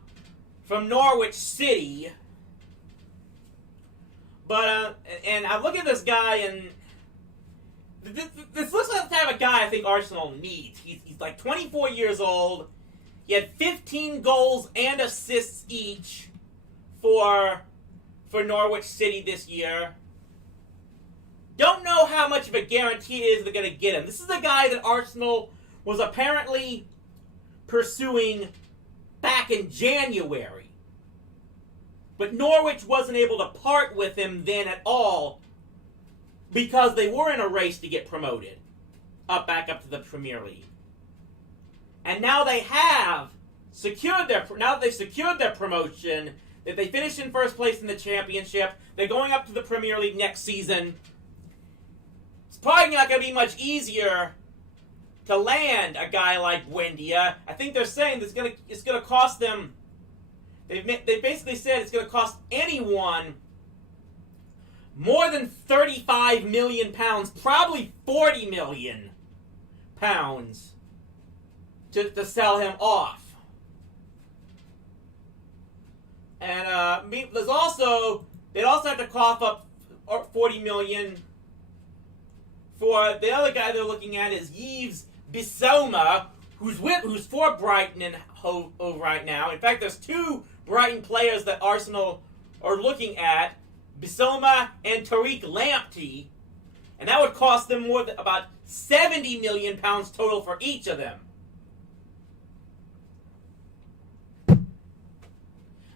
from Norwich City. But and I look at this guy, and this looks like the type of guy I think Arsenal needs. He's like 24 years old. He had 15 goals and assists each for Norwich City this year. Don't know how much of a guarantee it is they're going to get him. This is a guy that Arsenal was apparently pursuing back in January. But Norwich wasn't able to part with him then at all because they were in a race to get promoted back up to the Premier League. And now they have secured their promotion, that they finished in first place in the championship, they're going up to the Premier League next season. It's probably not going to be much easier to land a guy like Buendia. I think they're saying it's going to cost them. They basically said it's going to cost anyone more than 35 million pounds, probably 40 million pounds, to sell him off. And they'd also have to cough up 40 million for the other guy they're looking at is Yves Bissouma, who's for Brighton and Hove right now. In fact, there's two Brighton players that Arsenal are looking at, Bissouma and Tariq Lamptey, and that would cost them more than about 70 million pounds total for each of them.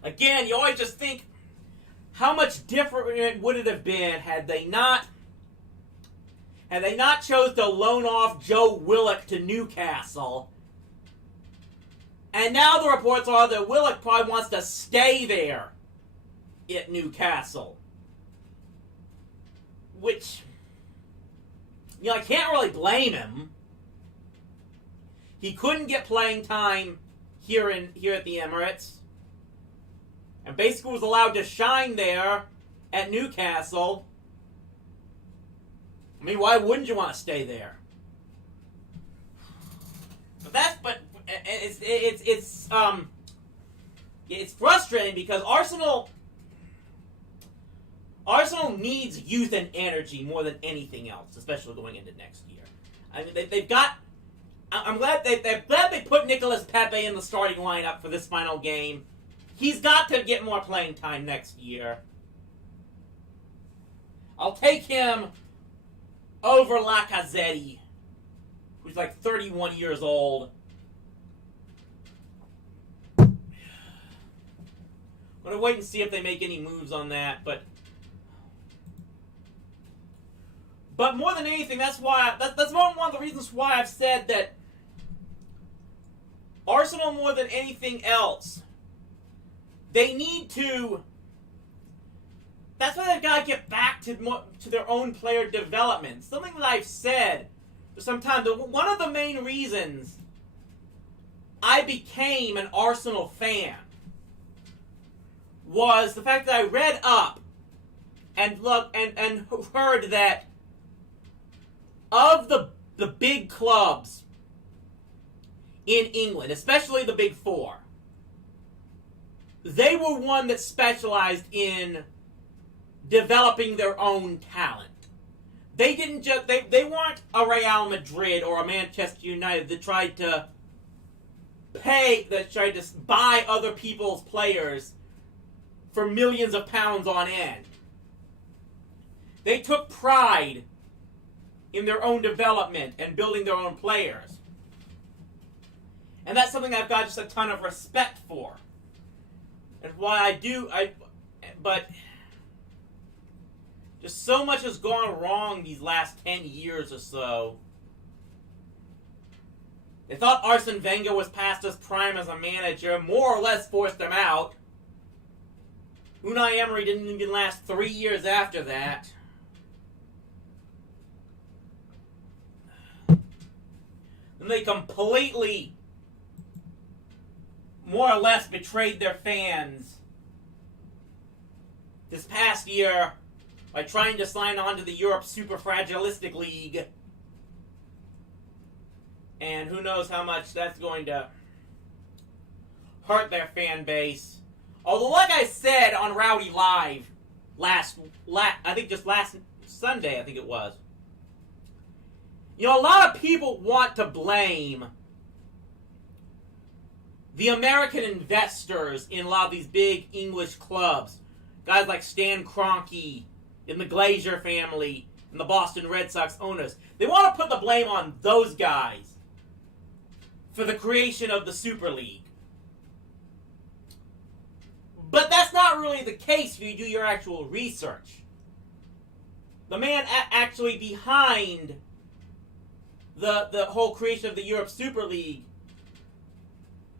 Again, you always just think, how much different would it have been had they not chose to loan off Joe Willock to Newcastle? And now the reports are that Willock probably wants to stay there at Newcastle. Which, I can't really blame him. He couldn't get playing time here at the Emirates. And basically was allowed to shine there at Newcastle. I mean, why wouldn't you want to stay there? But it's frustrating because Arsenal needs youth and energy more than anything else, especially going into next year. I mean, they've got. I'm glad they put Nicolas Pepe in the starting lineup for this final game. He's got to get more playing time next year. I'll take him over Lacazette, who's like 31 years old. I'm going to wait and see if they make any moves on that, but more than anything, that's one of the reasons why I've said that Arsenal, more than anything else, they need to. That's why they've got to get back to their own player development. Something that I've said for some time. One of the main reasons I became an Arsenal fan was the fact that I read up and heard that of the big clubs in England, especially the Big Four, they were one that specialized in developing their own talent. They didn't just they weren't a Real Madrid or a Manchester United that tried to buy other people's players for millions of pounds on end. They took pride in their own development and building their own players. And that's something I've got just a ton of respect for. And why but just so much has gone wrong these last 10 years or so. They thought Arsene Wenger was past his prime as a manager, more or less forced him out. Unai Emery didn't even last 3 years after that. And they completely, more or less, betrayed their fans this past year by trying to sign on to the Europe Superfragilistic League. And who knows how much that's going to hurt their fan base. Although, like I said on Rowdy Live last Sunday, I think it was. A lot of people want to blame the American investors in a lot of these big English clubs. Guys like Stan Kroenke and the Glazer family and the Boston Red Sox owners. They want to put the blame on those guys for the creation of the Super League. But that's not really the case if you do your actual research. The man actually behind the whole creation of the Europe Super League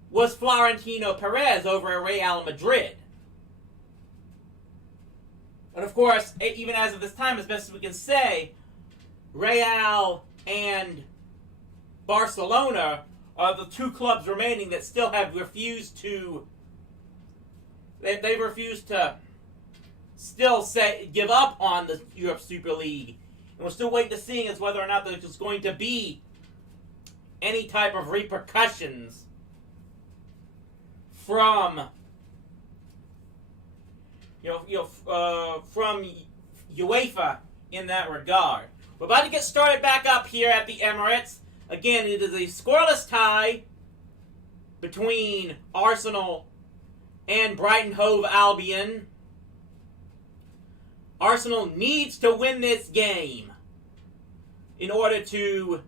was Florentino Perez over at Real Madrid. And of course, even as of this time, as best as we can say, Real and Barcelona are the two clubs remaining that still have refused to. They've refused to still give up on the Europe Super League. And we're still waiting to see as whether or not there's going to be any type of repercussions from from UEFA in that regard. We're about to get started back up here at the Emirates. Again, it is a scoreless tie between Arsenal and Brighton Hove Albion. Arsenal needs to win this game in order to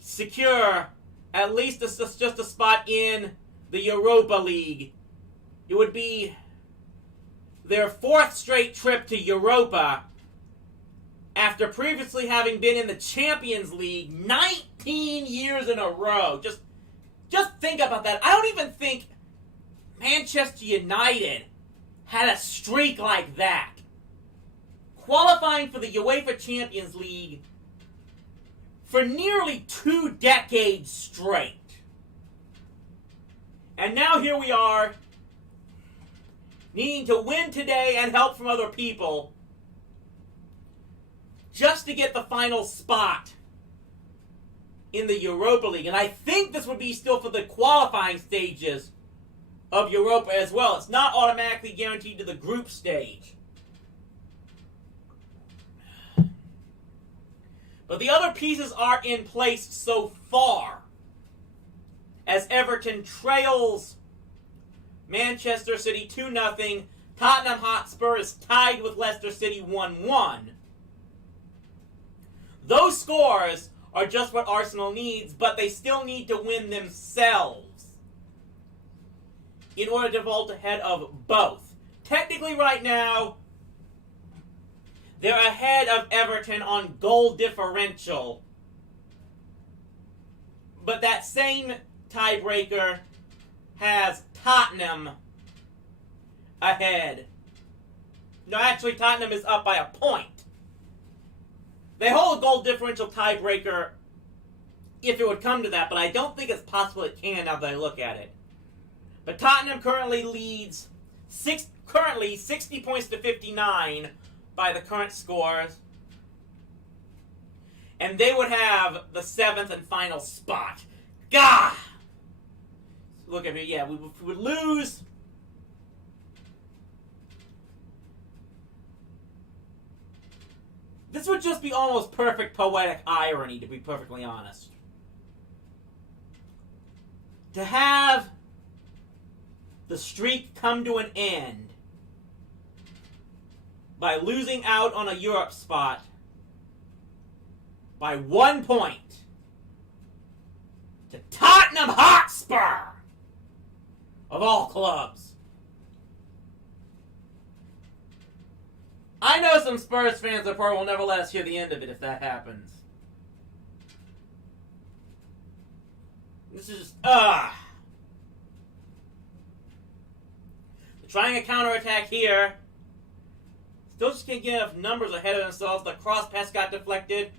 secure at least just a spot in the Europa League. It would be their fourth straight trip to Europa after previously having been in the Champions League 19 years in a row. Just think about that. I don't even think Manchester United had a streak like that. Qualifying for the UEFA Champions League for nearly 2 decades straight. And now here we are, needing to win today and help from other people just to get the final spot in the Europa League. And I think this would be still for the qualifying stages of Europa as well. It's not automatically guaranteed to the group stage. But the other pieces are in place so far, as Everton trails Manchester City 2-0. Tottenham Hotspur is tied with Leicester City 1-1. Those scores are just what Arsenal needs, but they still need to win themselves in order to vault ahead of both. Technically right now, they're ahead of Everton on goal differential. But that same tiebreaker has Tottenham ahead. No, actually, Tottenham is up by a point. They hold a goal differential tiebreaker if it would come to that, but I don't think it's possible it can now that I look at it. But Tottenham currently leads 60 points to 59 by the current scores. And they would have the 7th and final spot. Gah! Look at me, yeah, we would lose. This would just be almost perfect poetic irony, to be perfectly honest. To have the streak come to an end by losing out on a Europe spot by 1 point to Tottenham Hotspur, of all clubs. I know some Spurs fans that probably will never let us hear the end of it if that happens. This is just, They're trying a counterattack here. Still just can't get enough numbers ahead of themselves. The cross pass got deflected.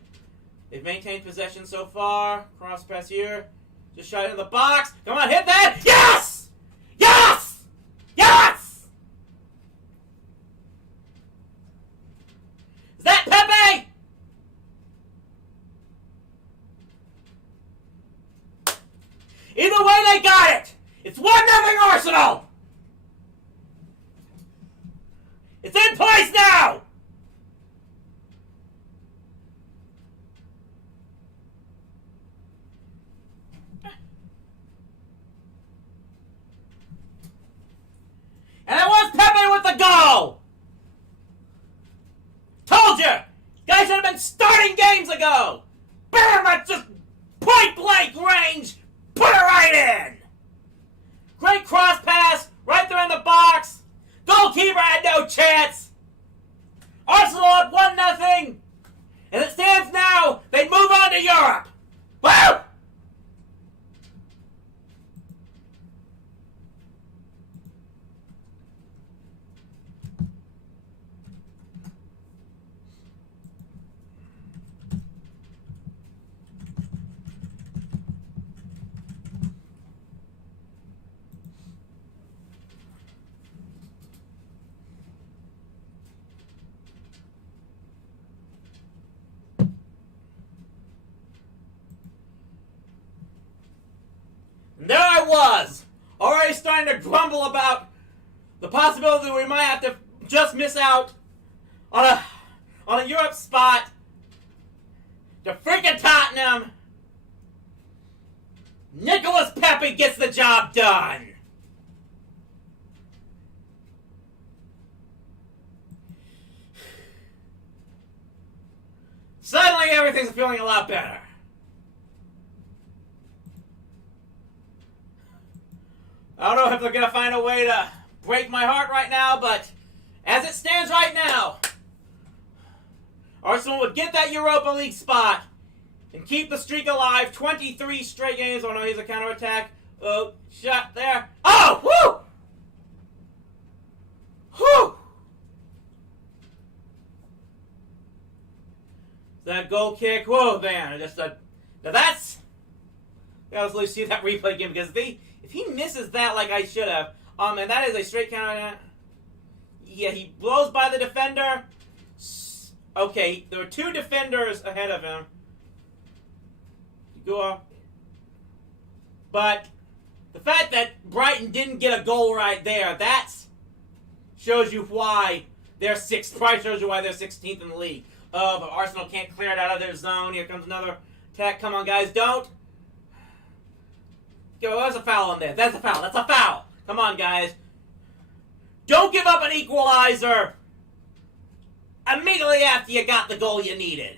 They've maintained possession so far. Cross pass here. Just shot in the box. Come on, hit that! Yes! Yes! Yes! Is that Pepe? Either way, they got it! It's 1-0 Arsenal! It's in place now! And it was Pepe with the goal! Told you! Guys should have been starting games ago! Bam! That's just point blank range! Put it right in! Great cross pass, right there in the box. Goalkeeper had no chance. was already starting to grumble about the possibility that we might have to just miss out on a Europe spot to freaking Tottenham. Nicolas Pepe gets the job done. Suddenly everything's feeling a lot better. I don't know if they're going to find a way to break my heart right now, but as it stands right now, Arsenal would get that Europa League spot and keep the streak alive. 23 straight games. Oh no, here's a counterattack. Oh, shot there. Oh, whoo! Whew! That goal kick. Whoa, man. Now that's... Let's at least see that replay again, because if he misses that like I should have, and that is a straight counter. Yeah, he blows by the defender. Okay, there were two defenders ahead of him. Go up. But the fact that Brighton didn't get a goal right there, that shows you why they're sixth. Probably shows you why they're 16th in the league. But Arsenal can't clear it out of their zone. Here comes another attack. Come on, guys, don't. Yo, there's a foul on there. That's a foul. That's a foul. Come on, guys. Don't give up an equalizer immediately after you got the goal you needed.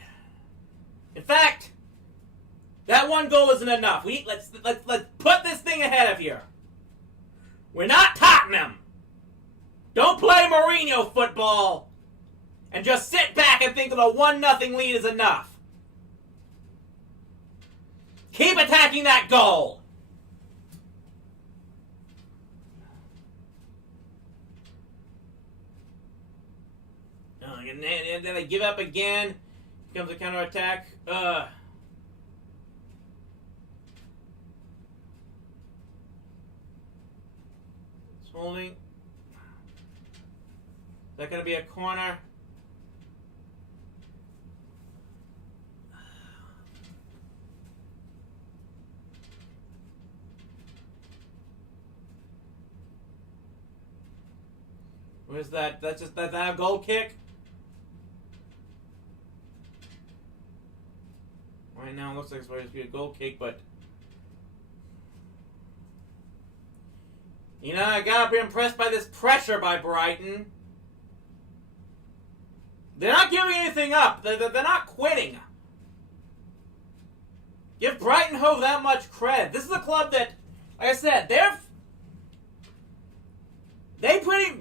In fact, that one goal isn't enough. Let's put this thing ahead of here. We're not Tottenham. Don't play Mourinho football and just sit back and think that a 1-0 lead is enough. Keep attacking that goal. And then they give up again. Here comes a counterattack. It's holding. Is that going to be a corner? Where's that? That's that a goal kick? Right now, it looks like it's supposed to be a goal kick, but you know, I gotta be impressed by this pressure by Brighton. They're not giving anything up. They're not quitting. Give Brighton Hove that much credit. This is a club that, like I said,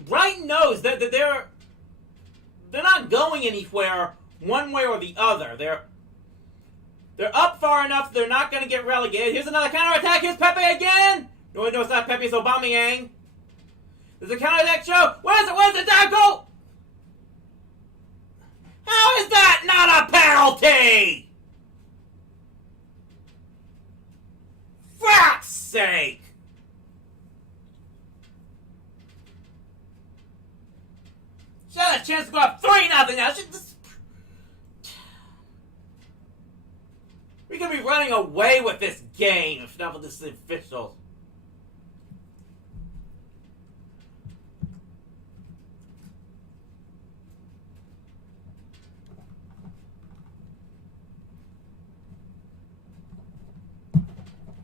Brighton knows that they're not going anywhere one way or the other. They're up far enough they're not going to get relegated. Here's another counterattack. Here's Pepe again. No, it's not Pepe. It's Aubameyang. There's a counterattack show. Where's the tackle? How is that not a penalty? For fuck's sake! She had a chance to go up 3-0 now. We could be running away with this game if not for this official.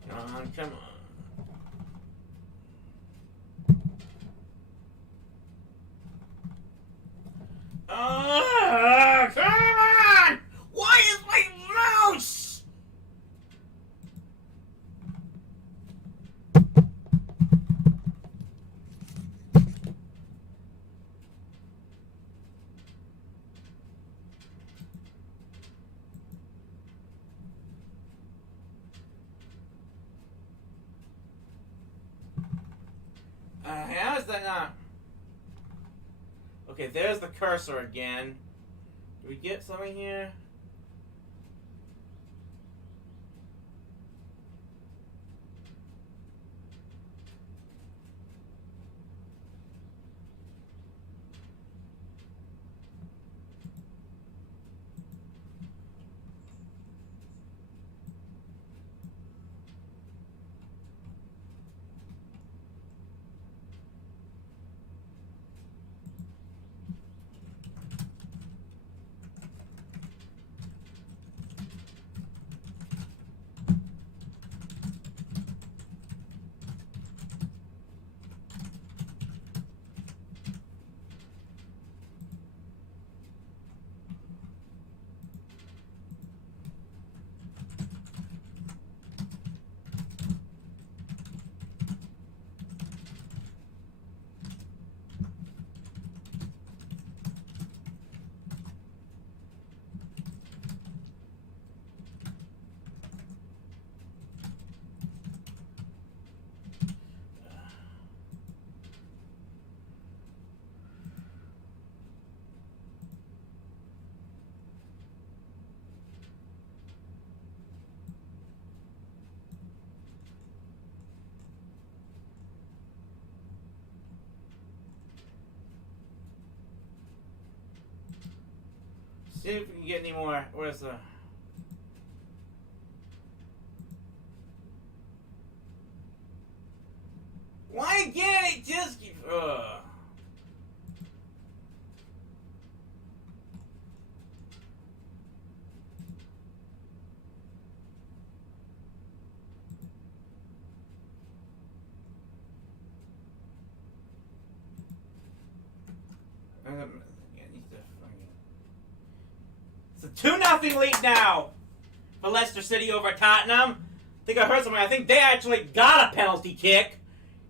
Come on. Come on! Why is my mouse? How is that not? Okay, there's the cursor again. Do we get something here? See if we can get any more. Where's the... Why again? It just keeps... It's a 2-0 lead now for Leicester City over Tottenham. I think I heard something. I think they actually got a penalty kick.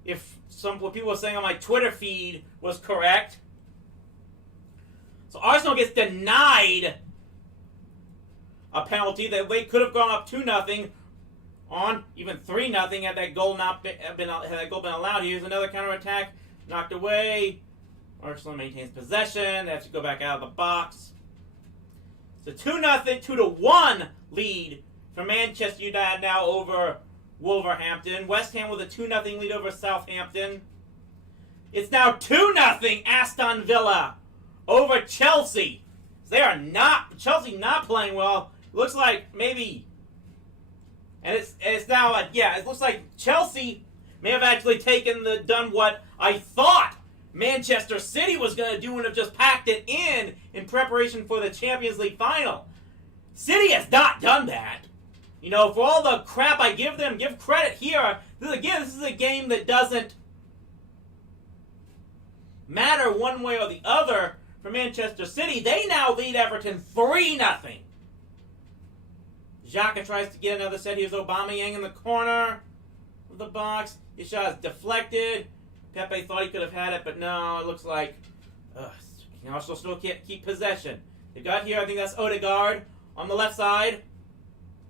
If what people were saying on my Twitter feed was correct. So Arsenal gets denied a penalty that they could have gone up 2-0 on, even 3-0 had that goal been allowed. Here's another counterattack, knocked away. Arsenal maintains possession. They have to go back out of the box. It's a 2-0, 2-1 lead for Manchester United now over Wolverhampton. West Ham with a 2-0 lead over Southampton. It's now 2-0 Aston Villa over Chelsea. Chelsea not playing well. Looks like maybe, and it's now it looks like Chelsea may have actually done what I thought Manchester City was going to do and have just packed it in preparation for the Champions League final. City has not done that. You know, for all the crap I give them, give credit here. This is a game that doesn't matter one way or the other for Manchester City. They now lead Everton 3-0. Xhaka tries to get another set. Here's Aubameyang in the corner of the box. His shot is deflected. Pepe thought he could have had it, but no, it looks like Arsenal still can't keep possession. They got here, I think that's Odegaard on the left side.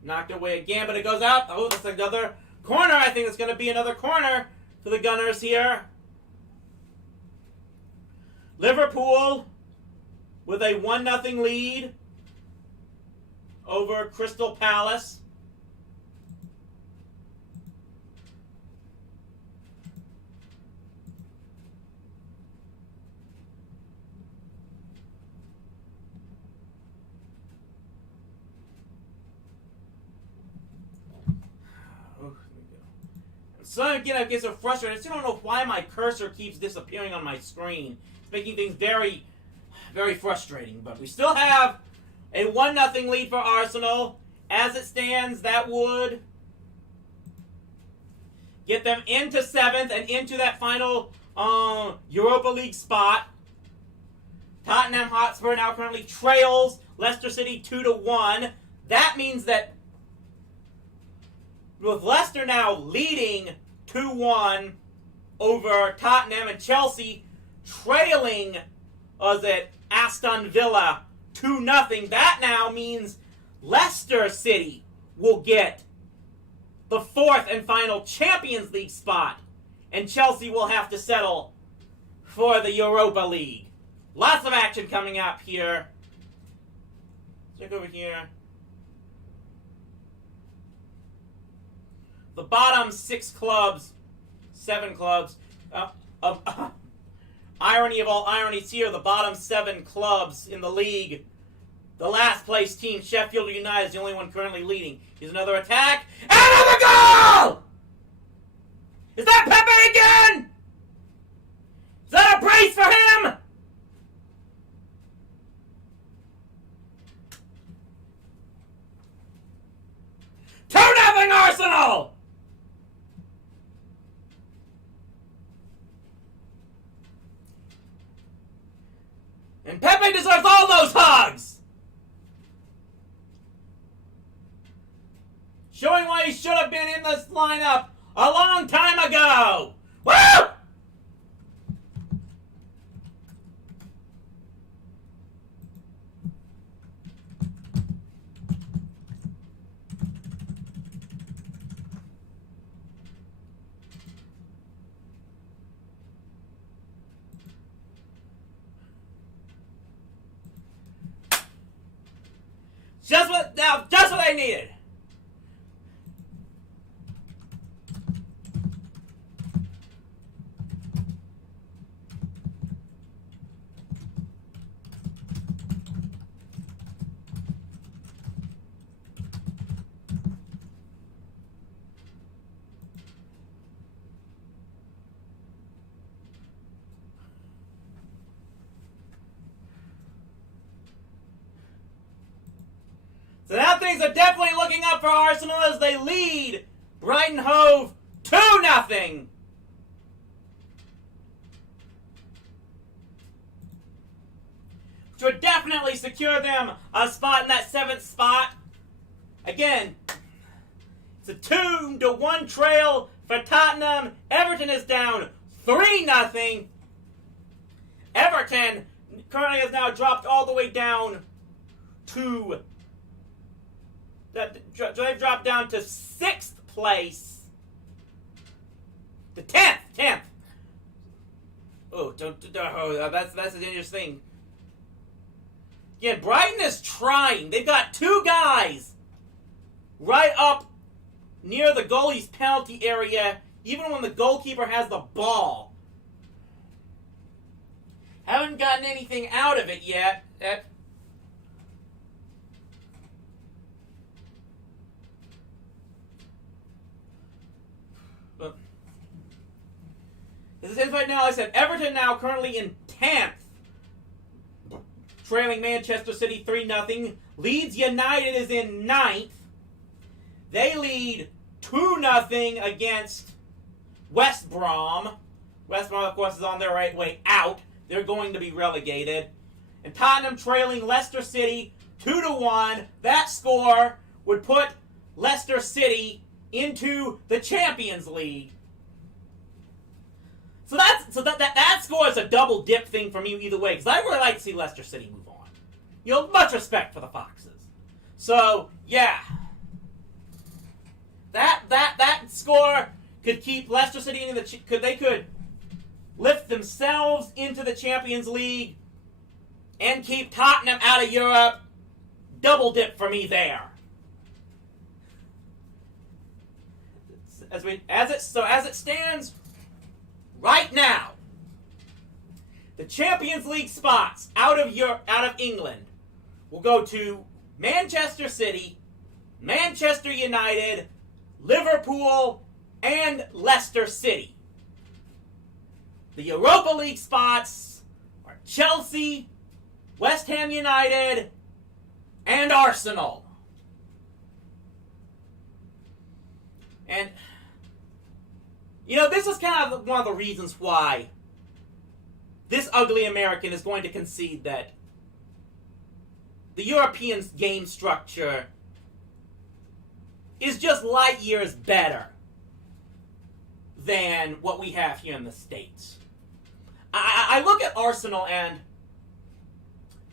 Knocked away again, but it goes out. Oh, that's another corner. I think it's going to be another corner for the Gunners here. Liverpool with a 1-0 lead over Crystal Palace. So again, I get so frustrated. I still don't know why my cursor keeps disappearing on my screen. It's making things very, very frustrating. But we still have a 1-0 lead for Arsenal. As it stands, that would get them into 7th and into that final Europa League spot. Tottenham Hotspur now currently trails Leicester City 2-1. That means that with Leicester now leading 2-1 over Tottenham and Chelsea trailing Aston Villa 2-0, that now means Leicester City will get the 4th and final Champions League spot, and Chelsea will have to settle for the Europa League. Lots of action coming up here. Check over here. The bottom 7 clubs, irony of all ironies here, the bottom 7 clubs in the league, the last place team, Sheffield United, is the only one currently leading. Here's another attack, and another goal! Is that Pepe again? Is that a brace for him? Arsenal! And Pepe deserves all those hugs! Showing why he should have been in this lineup a long time ago! Woo! Just what I needed. things are definitely looking up for Arsenal as they lead Brighton Hove 2-0. Which would definitely secure them a spot in that 7th spot. Again, it's a 2-1 trail for Tottenham. Everton is down 3-0. Everton currently has now dropped all the way down to... They've dropped down to 6th place. The 10th. Oh, that's a dangerous thing. Again, Brighton is trying. They've got 2 guys right up near the goalie's penalty area, even when the goalkeeper has the ball. Haven't gotten anything out of it yet. As it is right now, I said Everton now currently in 10th, trailing Manchester City 3-0. Leeds United is in 9th. They lead 2-0 against West Brom. West Brom, of course, is on their right way out. They're going to be relegated. And Tottenham trailing Leicester City 2-1. That score would put Leicester City into the Champions League. So that score is a double dip thing for me either way, because I really like to see Leicester City move on. You know, much respect for the Foxes. So yeah, that score could keep Leicester City into they could lift themselves into the Champions League and keep Tottenham out of Europe. Double dip for me there. As it stands right now, the Champions League spots out of England will go to Manchester City, Manchester United, Liverpool, and Leicester City. The Europa League spots are Chelsea, West Ham United, and Arsenal. And you know, this is kind of one of the reasons why this ugly American is going to concede that the European game structure is just light years better than what we have here in the States. I look at Arsenal, and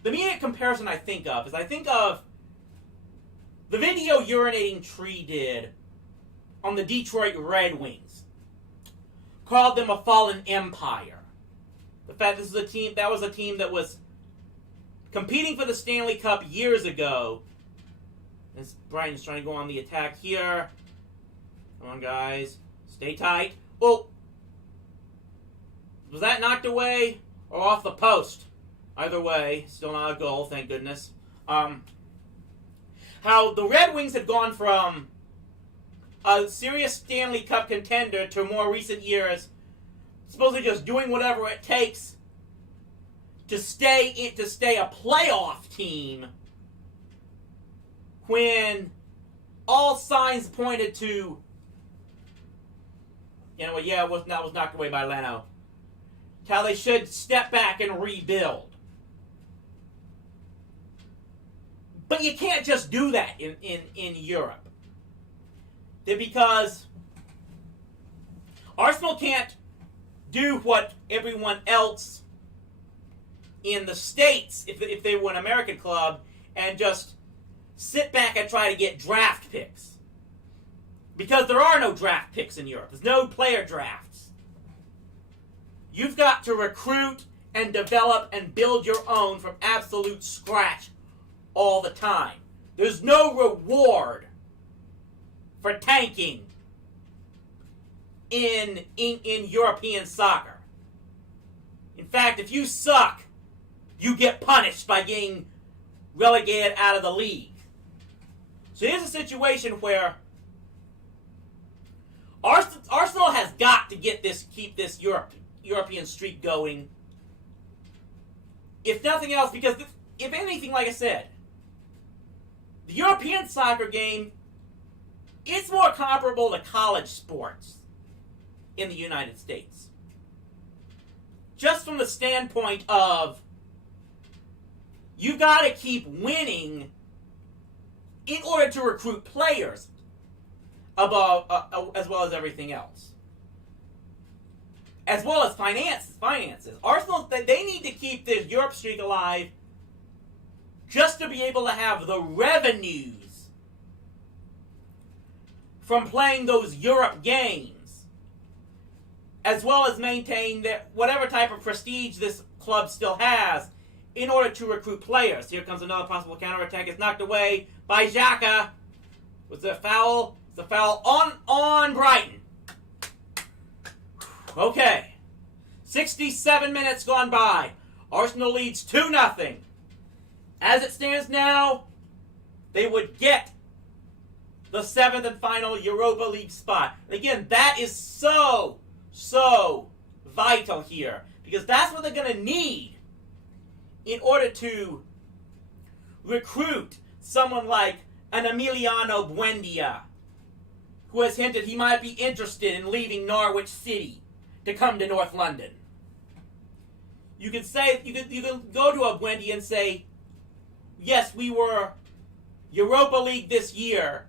the immediate comparison I think of the video Urinating Tree did on the Detroit Red Wings. Called them a fallen empire. The fact this is a team that was competing for the Stanley Cup years ago. As Brighton's trying to go on the attack here. Come on, guys. Stay tight. Oh! Was that knocked away or off the post? Either way, still not a goal, thank goodness. How the Red Wings had gone from a serious Stanley Cup contender to more recent years supposedly just doing whatever it takes to stay a playoff team, when all signs pointed to, that was knocked away by Leno, how they should step back and rebuild. But you can't just do that in Europe. Because Arsenal can't do what everyone else in the States, if they were an American club, and just sit back and try to get draft picks. Because there are no draft picks in Europe. There's no player drafts. You've got to recruit and develop and build your own from absolute scratch all the time. There's no reward for tanking in European soccer. In fact, if you suck, you get punished by getting relegated out of the league. So here's a situation where Arsenal has got to keep this European streak going. If nothing else, because if anything, like I said, the European soccer game is more comparable to college sports in the United States. Just from the standpoint of you got to keep winning in order to recruit players above, as well as everything else. As well as finances. Arsenal, they need to keep this Europe streak alive just to be able to have the revenues from playing those Europe games, as well as maintain that whatever type of prestige this club still has in order to recruit players. Here comes another possible counterattack. It's knocked away by Xhaka. Was it a foul? It's a foul on Brighton. Okay. 67 minutes gone by. Arsenal leads 2-0. As it stands now, they would get the 7th and final Europa League spot. And again, that is so vital here, because that's what they're going to need in order to recruit someone like an Emiliano Buendia, who has hinted he might be interested in leaving Norwich City to come to North London. You can go to a Buendia and say, yes, we were Europa League this year.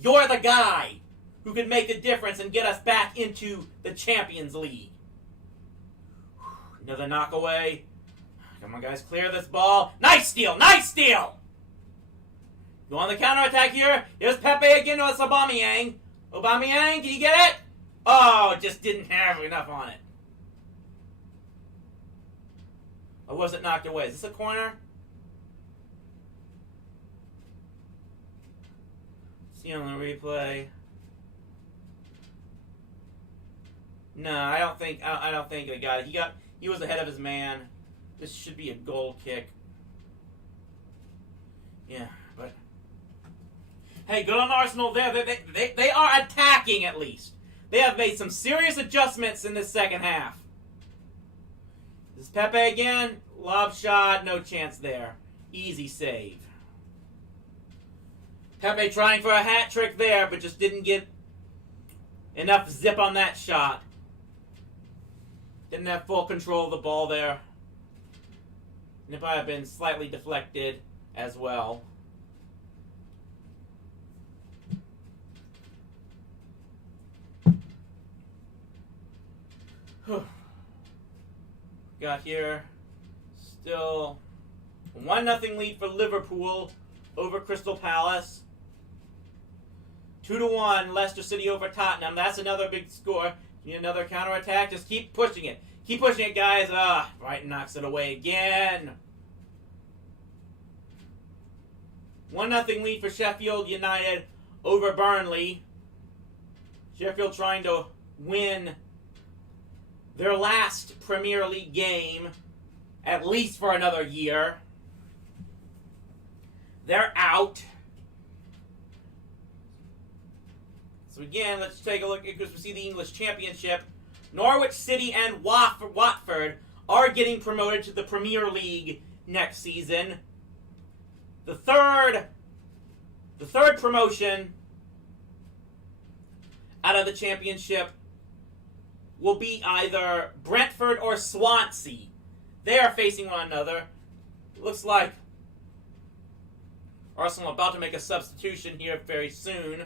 You're the guy who could make the difference and get us back into the Champions League. Another knockaway. Come on, guys, clear this ball. Nice steal, nice steal! Go on the counterattack here. Here's Pepe again to Aubameyang. Aubameyang, can you get it? Oh, just didn't have enough on it. Or was it knocked away? Is this a corner? See on the replay. No, I don't think they got it. He was ahead of his man. This should be a goal kick. Yeah, but hey, good on Arsenal there. They are attacking at least. They have made some serious adjustments in this second half. This is Pepe again. Lob shot, no chance there. Easy save. Pepe trying for a hat trick there, but just didn't get enough zip on that shot. Didn't have full control of the ball there. And it might have been slightly deflected as well. Got here still 1-0 lead for Liverpool over Crystal Palace. 2-1 Leicester City over Tottenham. That's another big score. Need another counterattack. Just keep pushing it. Keep pushing it, guys. Brighton knocks it away again. 1-0 lead for Sheffield United over Burnley. Sheffield trying to win their last Premier League game, at least for another year. They're out. So again, let's take a look, because we see the English Championship. Norwich City and Watford are getting promoted to the Premier League next season. The third promotion out of the Championship will be either Brentford or Swansea. They are facing one another. Looks like Arsenal about to make a substitution here very soon,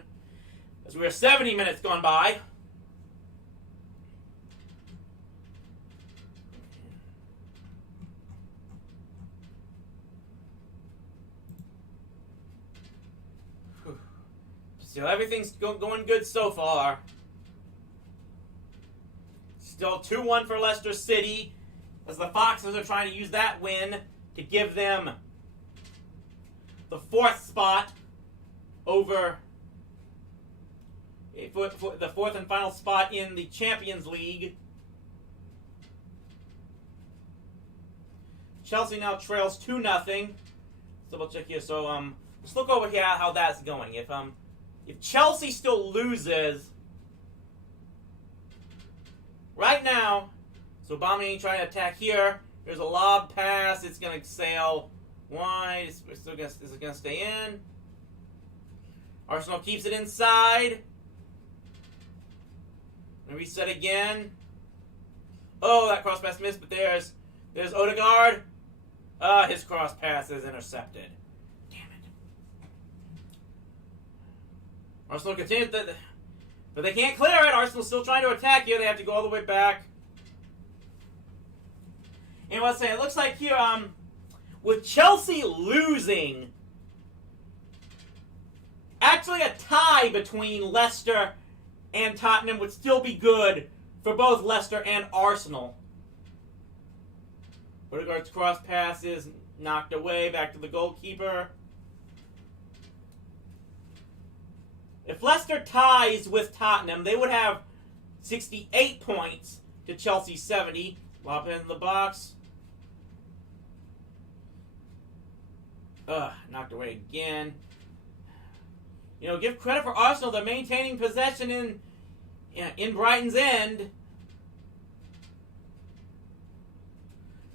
as we are 70 minutes gone by. So everything's going good so far. Still 2-1 for Leicester City, as the Foxes are trying to use that win to give them the 4th spot over for the 4th and final spot in the Champions League. Chelsea now trails 2-0. Let's double check here. So let's look over here how that's going. If Chelsea still loses right now, so Aubameyang trying to attack here. There's a lob pass. It's going to sail Wide. Is it going to stay in? Arsenal keeps it inside. And reset again. Oh, that cross pass missed, but there's Odegaard. His cross pass is intercepted. Damn it. Arsenal continues, but they can't clear it. Arsenal's still trying to attack here. They have to go all the way back. And what's saying? It looks like here, with Chelsea losing, actually a tie between Leicester and Tottenham would still be good for both Leicester and Arsenal. Odegaard's cross pass is knocked away, back to the goalkeeper. If Leicester ties with Tottenham, they would have 68 points to Chelsea's 70. Lob in the box. Knocked away again. You know, give credit for Arsenal. They're maintaining possession in Brighton's end.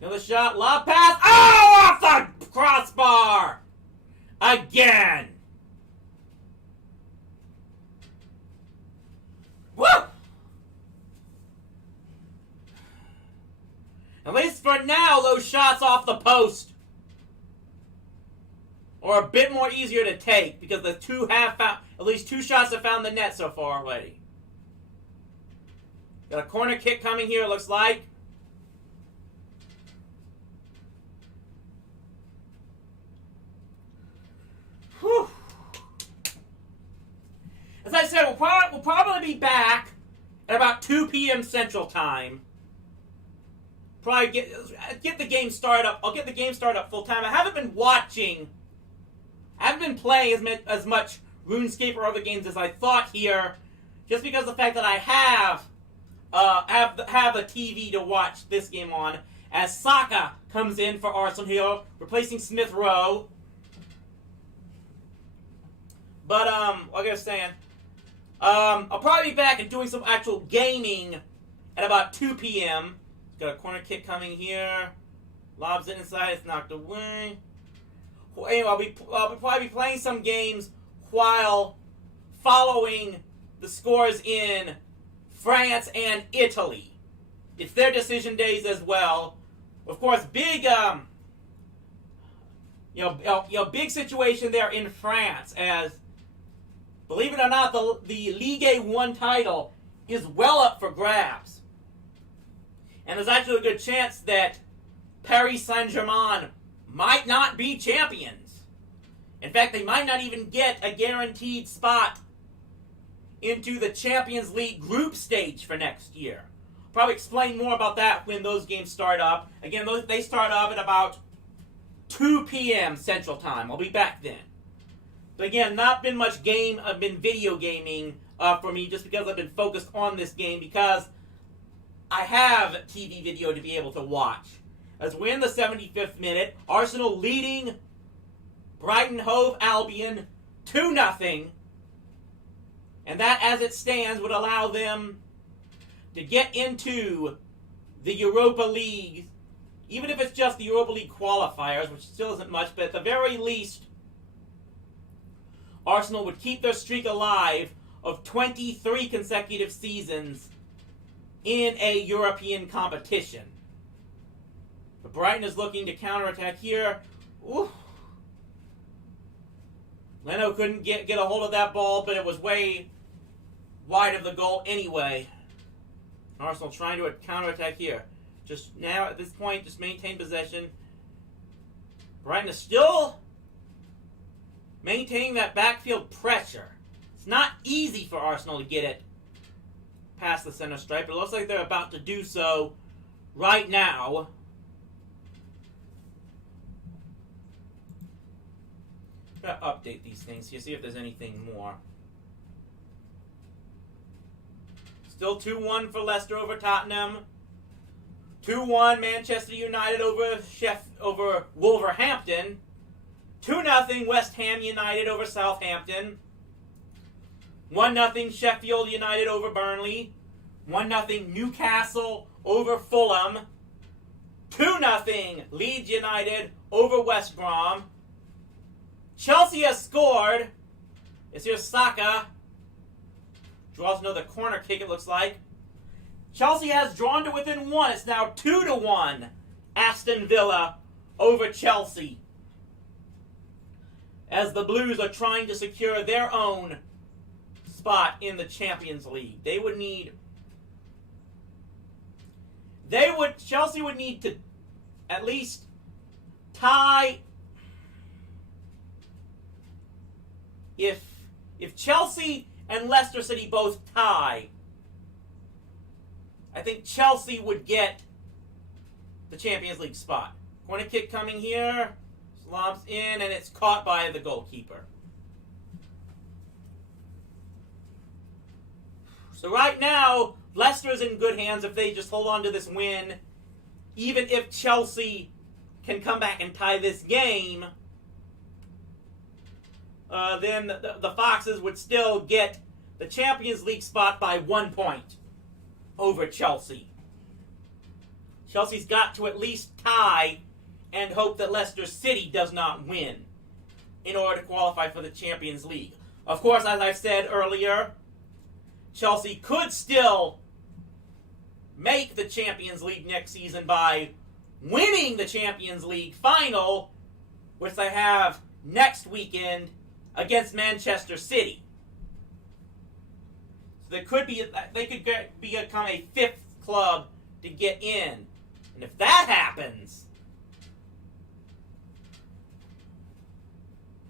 Another shot. Lob pass. Oh, off the crossbar! Again! Woo! At least for now, those shots off the post are a bit more easier to take because the two have found, at least two shots have found the net so far already. Got a corner kick coming here, it looks like. Whew. As I said, we'll probably be back at about 2 p.m. Central Time. Probably get the game started up. I'll get the game started up full time. I haven't been playing as much RuneScape or other games as I thought here, just because of the fact that I have a TV to watch this game on, as Saka comes in for Arsenal here, replacing Smith Rowe. But like I was saying, I'll probably be back and doing some actual gaming at about 2 p.m. Got a corner kick coming here. Lobs it inside. It's knocked away. Anyway, I'll probably be playing some games while following the scores in France and Italy. It's their decision days as well. Of course, big big situation there in France, as believe it or not, the Ligue 1 title is well up for grabs. And there's actually a good chance that Paris Saint-Germain might not be champions. In fact, they might not even get a guaranteed spot into the Champions League group stage for next year. Probably explain more about that when those games start up. Again, they start up at about 2 p.m. Central Time. I'll be back then. But again, not been much game. I've been video gaming for me just because I've been focused on this game because I have TV video to be able to watch. As we're in the 75th minute, Arsenal leading Brighton Hove Albion 2-0. And that, as it stands, would allow them to get into the Europa League, even if it's just the Europa League qualifiers, which still isn't much, but at the very least, Arsenal would keep their streak alive of 23 consecutive seasons in a European competition. But Brighton is looking to counterattack here. Ooh. Leno couldn't get a hold of that ball, but it was way wide of the goal anyway. Arsenal trying to counterattack here. Just now, at this point, just maintain possession. Brighton is still maintaining that backfield pressure. It's not easy for Arsenal to get it past the center stripe, but it looks like they're about to do so right now. Gotta update these things here, see if there's anything more. Still 2-1 for Leicester over Tottenham. 2-1 Manchester United over Wolverhampton. 2-0 West Ham United over Southampton. 1-0 Sheffield United over Burnley. 1-0 Newcastle over Fulham. 2-0 Leeds United over West Brom. Chelsea has scored. It's here Saka. Draws another corner kick, it looks like. Chelsea has drawn to within 1. It's now 2-1. Aston Villa over Chelsea. As the Blues are trying to secure their own spot in the Champions League. Chelsea would need to at least tie. If Chelsea and Leicester City both tie, I think Chelsea would get the Champions League spot. Corner kick coming here. Slobs in, and it's caught by the goalkeeper. So right now, Leicester's in good hands if they just hold on to this win. Even if Chelsea can come back and tie this game, then the Foxes would still get the Champions League spot by 1 point over Chelsea. Chelsea's got to at least tie and hope that Leicester City does not win in order to qualify for the Champions League. Of course, as I said earlier, Chelsea could still make the Champions League next season by winning the Champions League final, which they have next weekend against Manchester City. So they could become a 5th club to get in. And if that happens,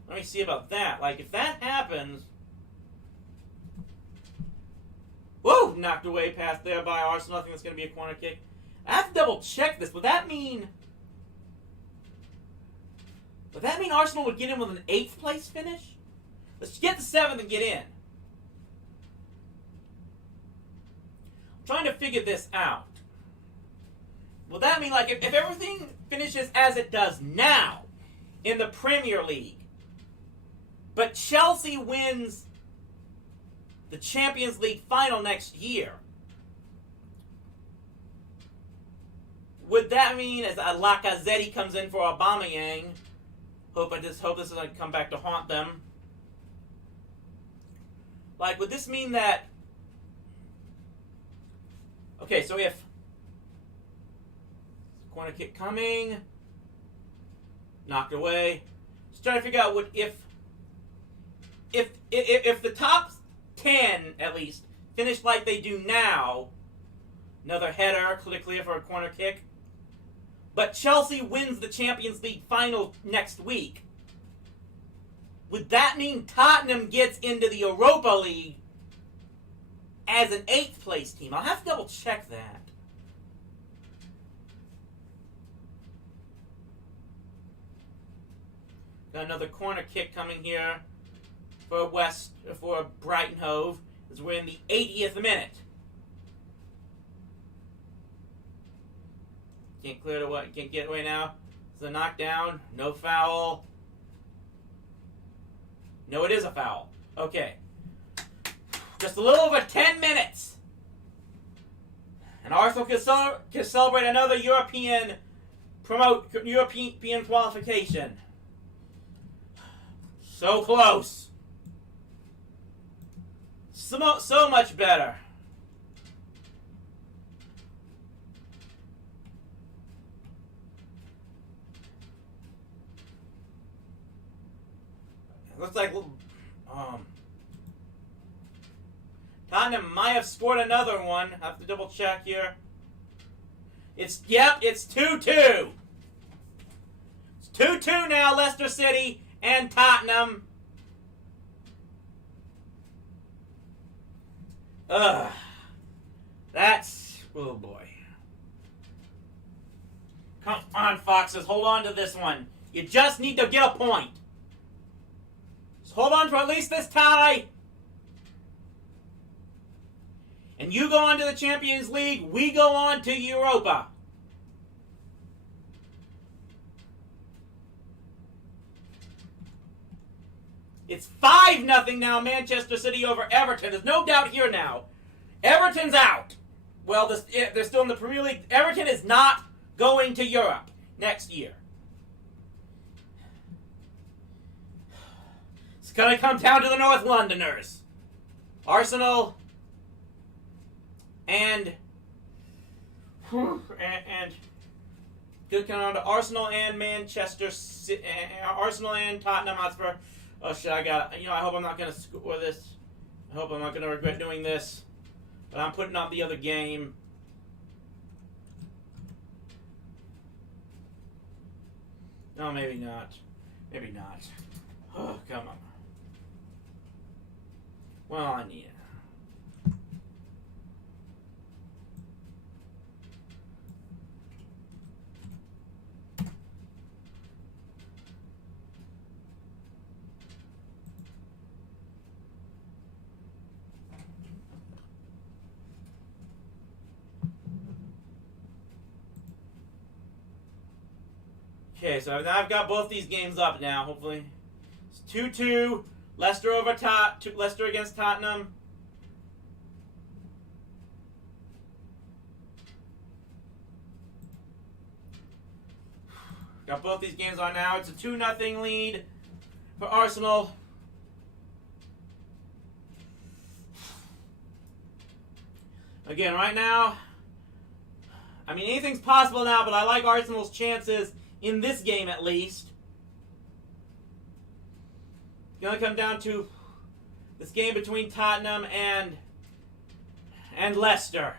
let me see about that. If that happens, whoa, knocked away past there by Arsenal. I think that's going to be a corner kick. I have to double check this. Would that mean Arsenal would get in with an 8th place finish? Let's get the 7th and get in. I'm trying to figure this out. Will that mean, if everything finishes as it does now in the Premier League, but Chelsea wins the Champions League final next year, would that mean as Lacazette comes in for Aubameyang, hope this doesn't come back to haunt them, would this mean that, okay, so if corner kick coming, knocked away, just trying to figure out if the top 10 at least finish like they do now, another header, clear for a corner kick, but Chelsea wins the Champions League final next week, would that mean Tottenham gets into the Europa League as an 8th place team? I'll have to double check that. Got another corner kick coming here for Brighton Hove as we're in the 80th minute. Can't get away now. It's a knockdown. No foul. No, it is a foul. Okay. Just a little over 10 minutes. And Arsenal can celebrate another European qualification. So close. So much better. Looks like Tottenham might have scored another one. I have to double check here. It's 2-2. It's 2-2 now, Leicester City and Tottenham. Oh boy. Come on, Foxes, hold on to this one. You just need to get a point. Just hold on to at least this tie. And you go on to the Champions League, we go on to Europa. It's 5-0 now, Manchester City over Everton. There's no doubt here now. Everton's out. Well, they're still in the Premier League. Everton is not going to Europe next year. It's going to come down to the North Londoners. Arsenal and good come on to Arsenal and Manchester City, Arsenal and Tottenham Hotspur. Oh shit! I hope I'm not gonna score this. I hope I'm not gonna regret doing this. But I'm putting up the other game. No, maybe not. Maybe not. Oh, come on. Well, I need it. Okay, so now I've got both these games up now, hopefully. It's 2-2. Leicester Leicester against Tottenham. Got both these games on now. It's a 2-0 lead for Arsenal. Again, right now, I mean, anything's possible now, but I like Arsenal's chances in this game at least. It's going to come down to this game between Tottenham and Leicester.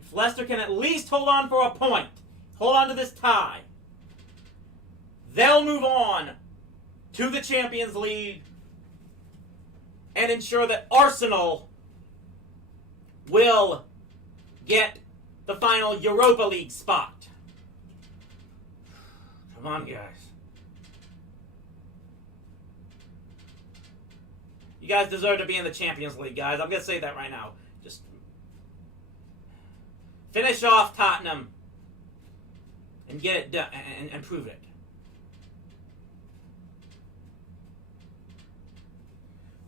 If Leicester can at least hold on for a point, hold on to this tie, they'll move on to the Champions League and ensure that Arsenal will get the final Europa League spot. Come on, guys. You guys deserve to be in the Champions League, guys. I'm going to say that right now. Just finish off Tottenham and get it done and prove it.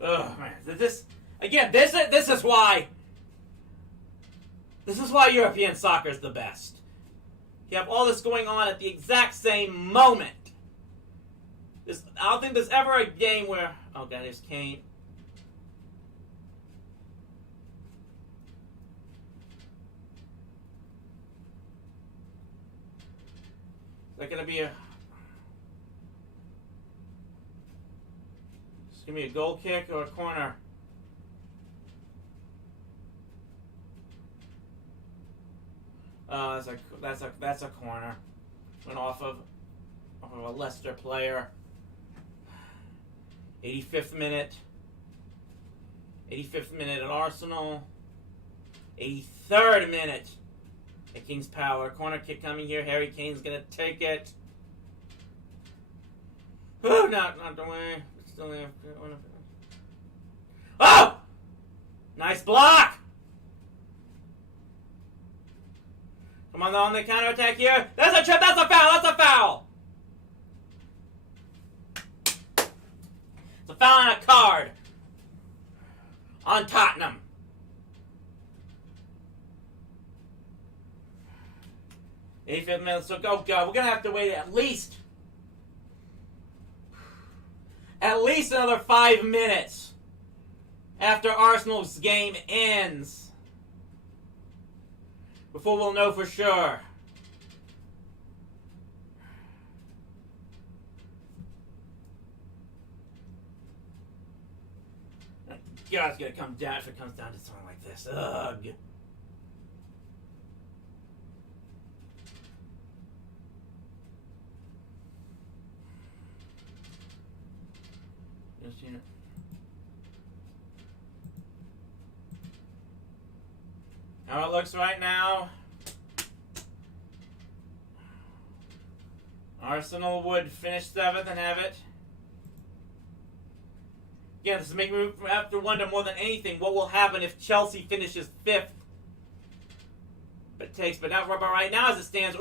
Oh man, this is why European soccer is the best. You have all this going on at the exact same moment. I don't think there's ever a game where... Oh, God, there's Kane. Is that going to be a... Is it going to be a goal kick or a corner? That's a corner. Went off of a Leicester player. 85th minute. 85th minute at Arsenal. 83rd minute at King's Power. Corner kick coming here. Harry Kane's gonna take it. Oh, not the way. Still there. Oh! Nice block! Come on the counterattack here. That's a trip. That's a foul. That's a foul. It's a foul and a card on Tottenham. '85th minute. So go. We're gonna have to wait at least another 5 minutes after Arsenal's game ends before we'll know for sure. God, it's gonna come down if it comes down to something like this. Ugh. You seen it? How it looks right now. Arsenal would finish 7th and have it. Again, this is making me have to wonder more than anything what will happen if Chelsea finishes 5th. But right now as it stands,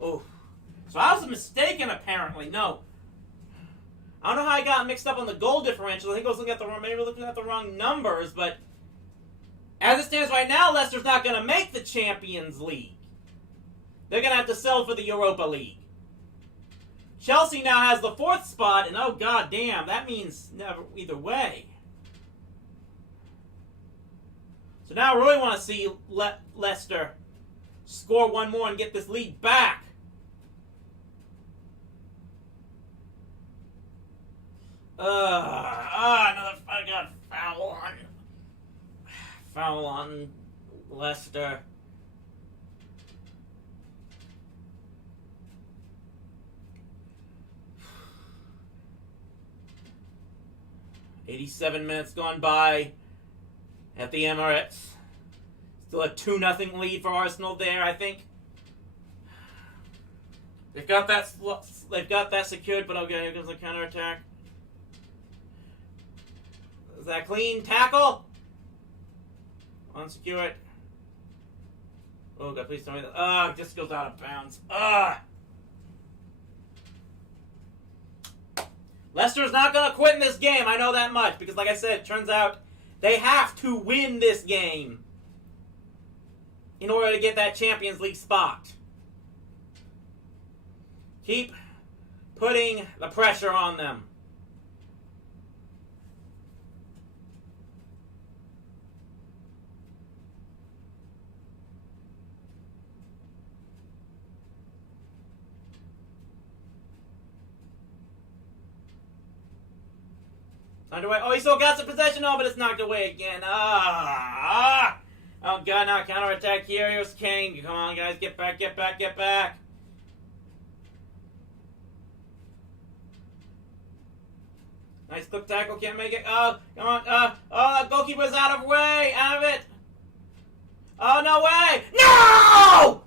Oh. So I was mistaken, apparently. No. I don't know how I got mixed up on the goal differential. I think I was looking at looking at the wrong numbers, but As it stands right now, Leicester's not going to make the Champions League. They're going to have to settle for the Europa League. Chelsea now has the 4th spot, and oh god damn, that means never either way. So now I really want to see Leicester score one more and get this lead back. Another fucking foul on Leicester. "87 minutes gone by at the Emirates. Still a 2-0 lead for Arsenal there, I think. They've got that secured, but okay, here comes the counterattack. Is that a clean tackle? Unsecure it. Oh god, please tell me that. It just goes out of bounds. Leicester's not going to quit in this game, I know that much, because like I said, it turns out they have to win this game in order to get that Champions League spot. Keep putting the pressure on them. Underway. Oh, he still got some possession on, but it's knocked away again. Oh, God, now counterattack here. Here's Kane. Come on, guys. Get back, get back, get back. Nice quick tackle. Can't make it. Oh, come on. The goalkeeper's out of way. Out of it. Oh, no way. No!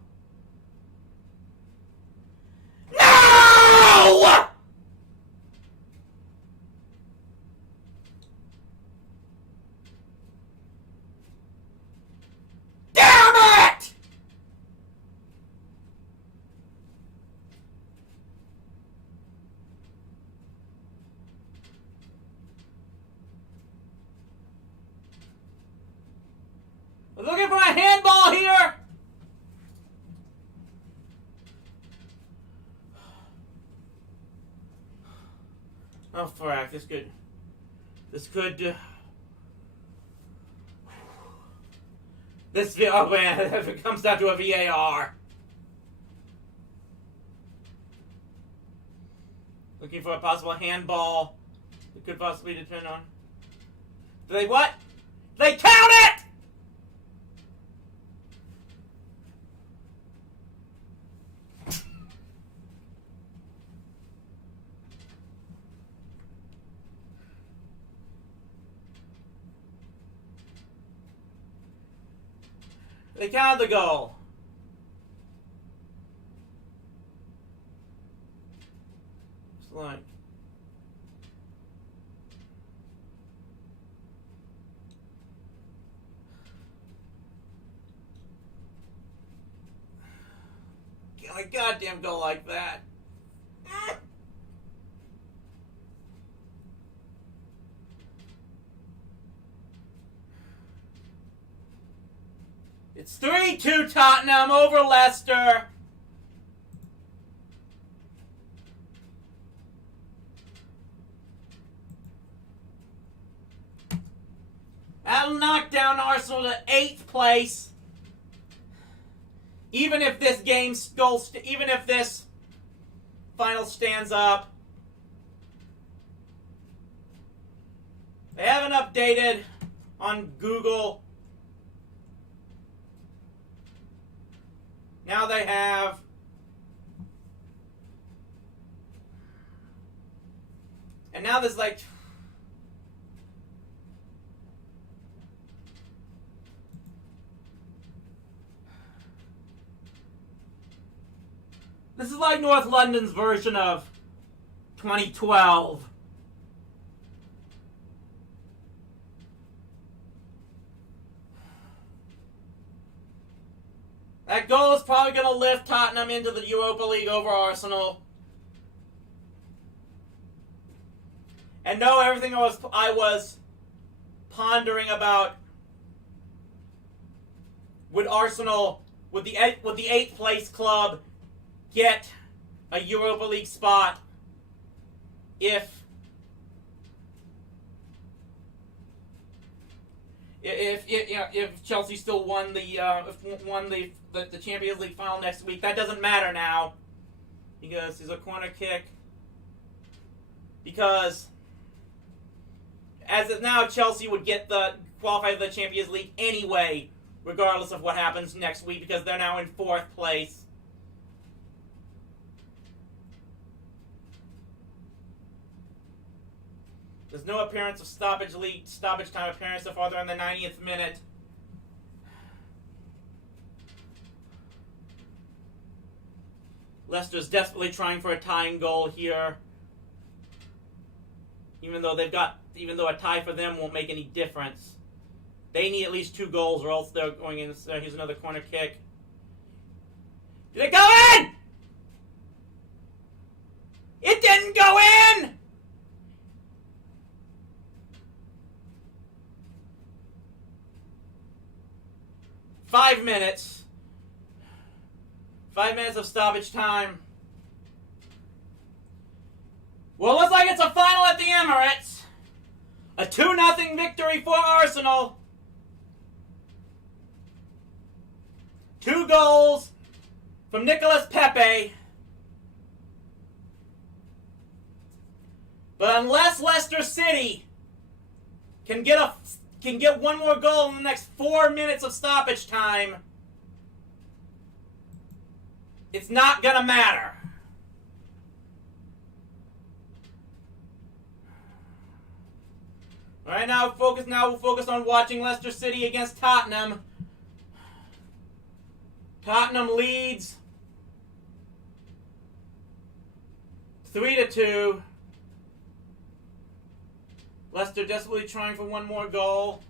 No! Looking for a handball here. Oh, fuck. This could. Oh, man. If it comes down to a VAR. Looking for a possible handball. It could possibly depend on. Do they what? They count it! They counted the goal. It's like. Get a goddamn goal like that. It's 3-2 Tottenham over Leicester. That'll knock down Arsenal to 8th place. Even if this even if this final stands up. They haven't updated on Google. Now they have. And now there's like. This is like North London's version of 2012. That goal is probably going to lift Tottenham into the Europa League over Arsenal. And no, everything I was pondering about would Arsenal, would the 8th place club get a Europa League spot if Chelsea still won the Champions League final next week? That doesn't matter now because there's a corner kick. Because as of now, Chelsea would get the qualify for the Champions League anyway, regardless of what happens next week, because they're now in 4th place. There's no appearance of stoppage time appearance so far. They're in the 90th minute. Leicester's desperately trying for a tying goal here. Even though a tie for them won't make any difference. They need at least 2 goals or else they're going in. Here's another corner kick. Did it go in? It didn't go in! Five minutes. 5 minutes of stoppage time. Well, looks like it's a final at the Emirates. A 2-0 victory for Arsenal. 2 goals from Nicolas Pepe. But unless Leicester City can get one more goal in the next 4 minutes of stoppage time, it's not gonna matter. All right, now we'll focus on watching Leicester City against Tottenham. Tottenham leads 3-2. Leicester desperately trying for one more goal.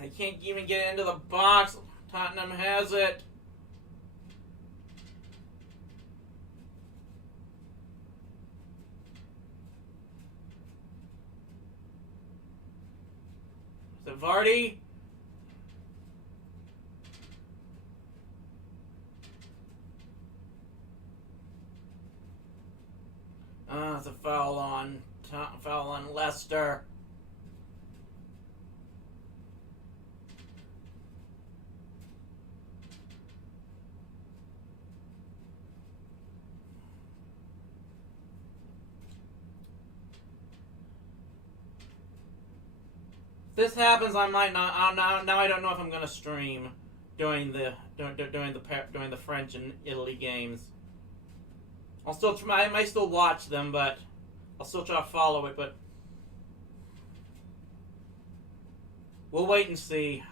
They can't even get into the box. Tottenham has it. Vardy. It's a foul on Leicester. If this happens, I might not. Now I don't know if I'm gonna stream during the French and Italy games. I might still watch them, but I'll still try to follow it. But we'll wait and see.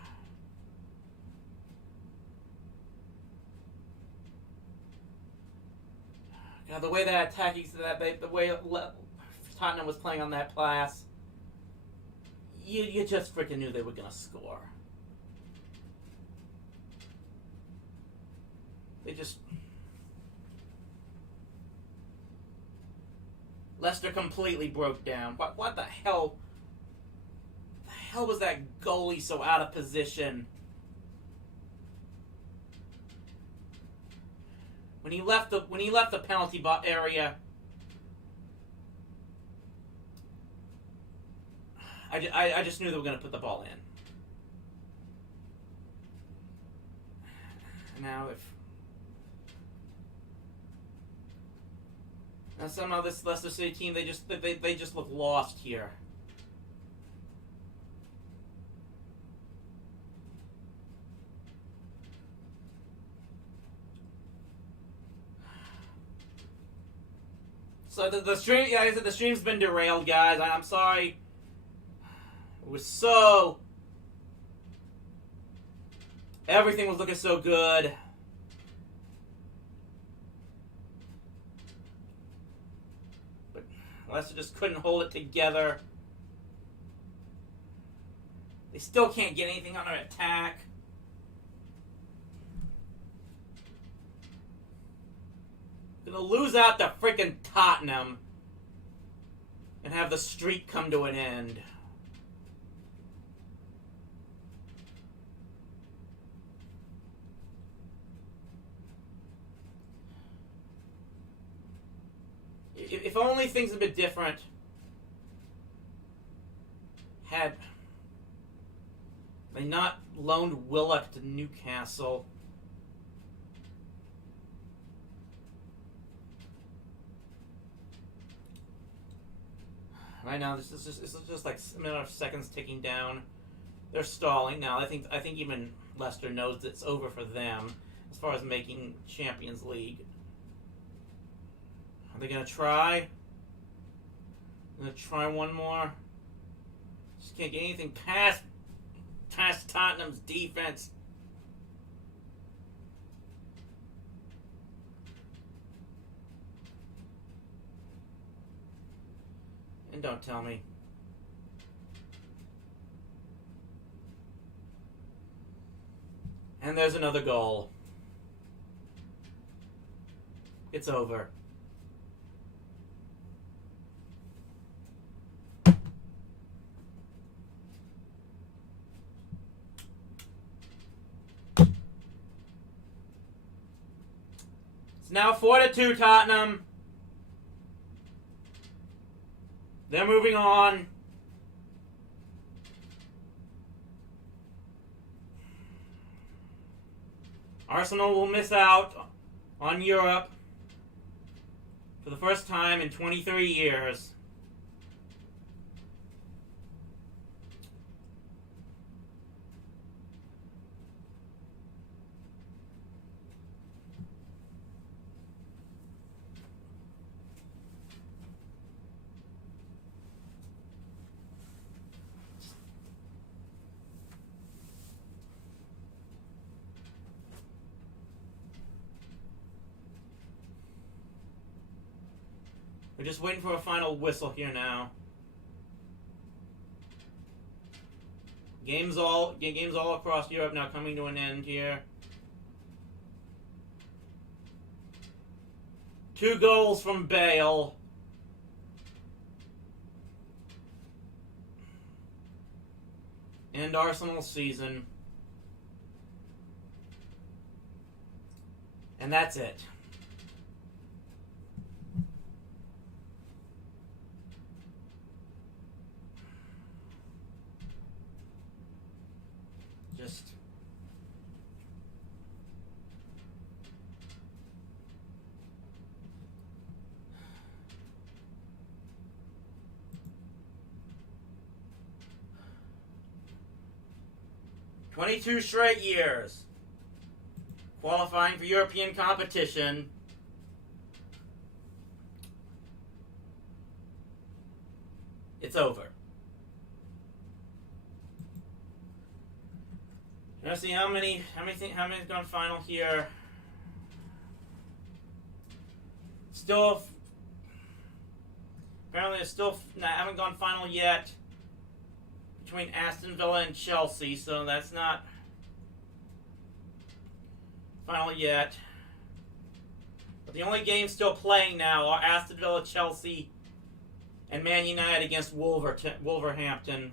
God, the way that the way Tottenham was playing on that pass. You just freaking knew they were going to score. Leicester completely broke down. What the hell? The hell was that goalie so out of position? When he left the penalty area, I just knew they were going to put the ball in. Now somehow this Leicester City team, they just look lost here. So the stream, yeah, I said the stream's been derailed, guys. I'm sorry. It was so... Everything was looking so good. But Leicester just couldn't hold it together. They still can't get anything on their attack. Gonna lose out to freaking Tottenham. and have the streak come to an end. If only things had been different had they not loaned Willock to Newcastle. Right now, this is just like a matter of seconds ticking down. They're stalling now. I think even Leicester knows that it's over for them as far as making Champions League. Are they gonna try? Gonna try one more? Just can't get anything past Tottenham's defense. And don't tell me. And there's another goal. It's over. It's now 4-2 Tottenham. They're moving on. Arsenal will miss out on Europe for the first time in 23 years. We're just waiting for a final whistle here now. Games all across Europe now coming to an end here. 2 goals from Bale. End Arsenal's season. And that's it. Just "22 straight years qualifying for European competition. It's over." Let's see how many's gone final here. Still, apparently, it's still haven't gone final yet between Aston Villa and Chelsea, so that's not final yet. But the only games still playing now are Aston Villa, Chelsea, and Man United against Wolverhampton.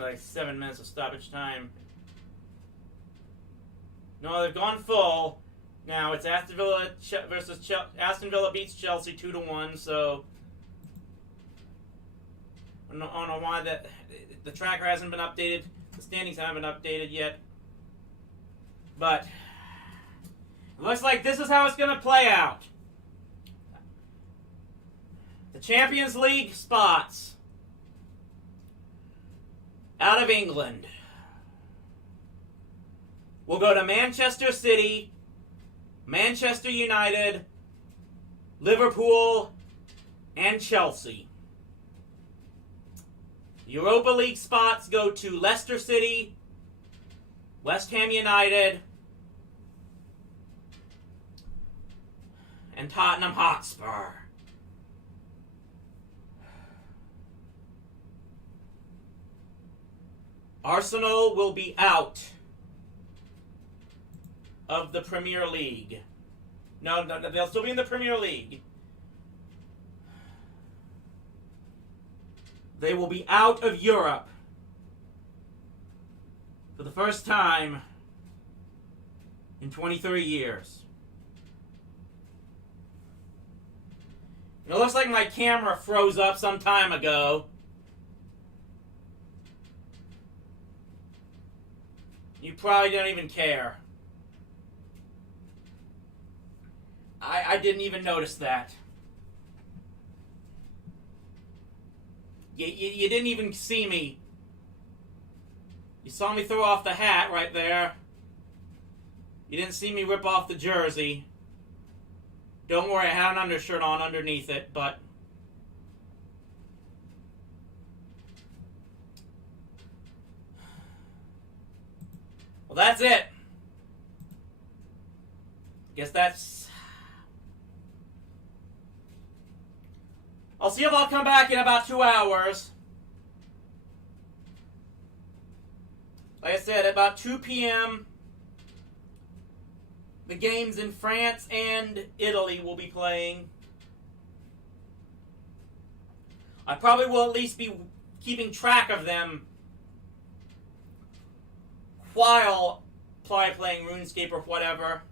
Like 7 minutes of stoppage time. No, they've gone full. Now it's Aston Villa versus Aston Villa beats Chelsea 2-1. So I don't know why the tracker hasn't been updated. The standings haven't been updated yet. But it looks like this is how it's going to play out. The Champions League spots out of England will go to Manchester City, Manchester United, Liverpool, and Chelsea. Europa League spots go to Leicester City, West Ham United, and Tottenham Hotspur. Arsenal will be out of the Premier League. No, they'll still be in the Premier League. They will be out of Europe for the first time in 23 years. It looks like my camera froze up some time ago. You probably don't even care. I didn't even notice that. You didn't even see me. You saw me throw off the hat right there. You didn't see me rip off the jersey. Don't worry, I had an undershirt on underneath it, but... Well, that's it. Guess that's... I'll see if I'll come back in about 2 hours. Like I said, about 2 p.m., the games in France and Italy will be playing. I probably will at least be keeping track of them while playing RuneScape or whatever.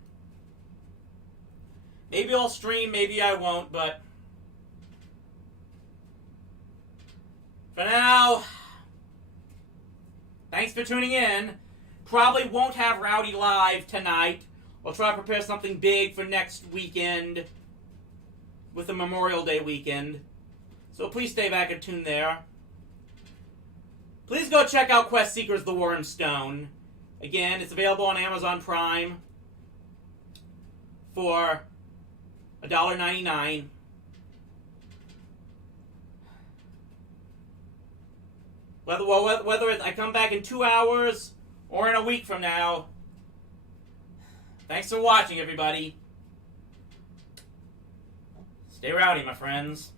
Maybe I'll stream, maybe I won't, but for now, thanks for tuning in. Probably won't have Rowdy Live tonight. I'll try to prepare something big for next weekend with the Memorial Day weekend. So please stay back and tune there. Please go check out Quest Seekers The Wormstone. Again, it's available on Amazon Prime for $1.99. Whether I come back in 2 hours or in a week from now. Thanks for watching, everybody. Stay rowdy, my friends.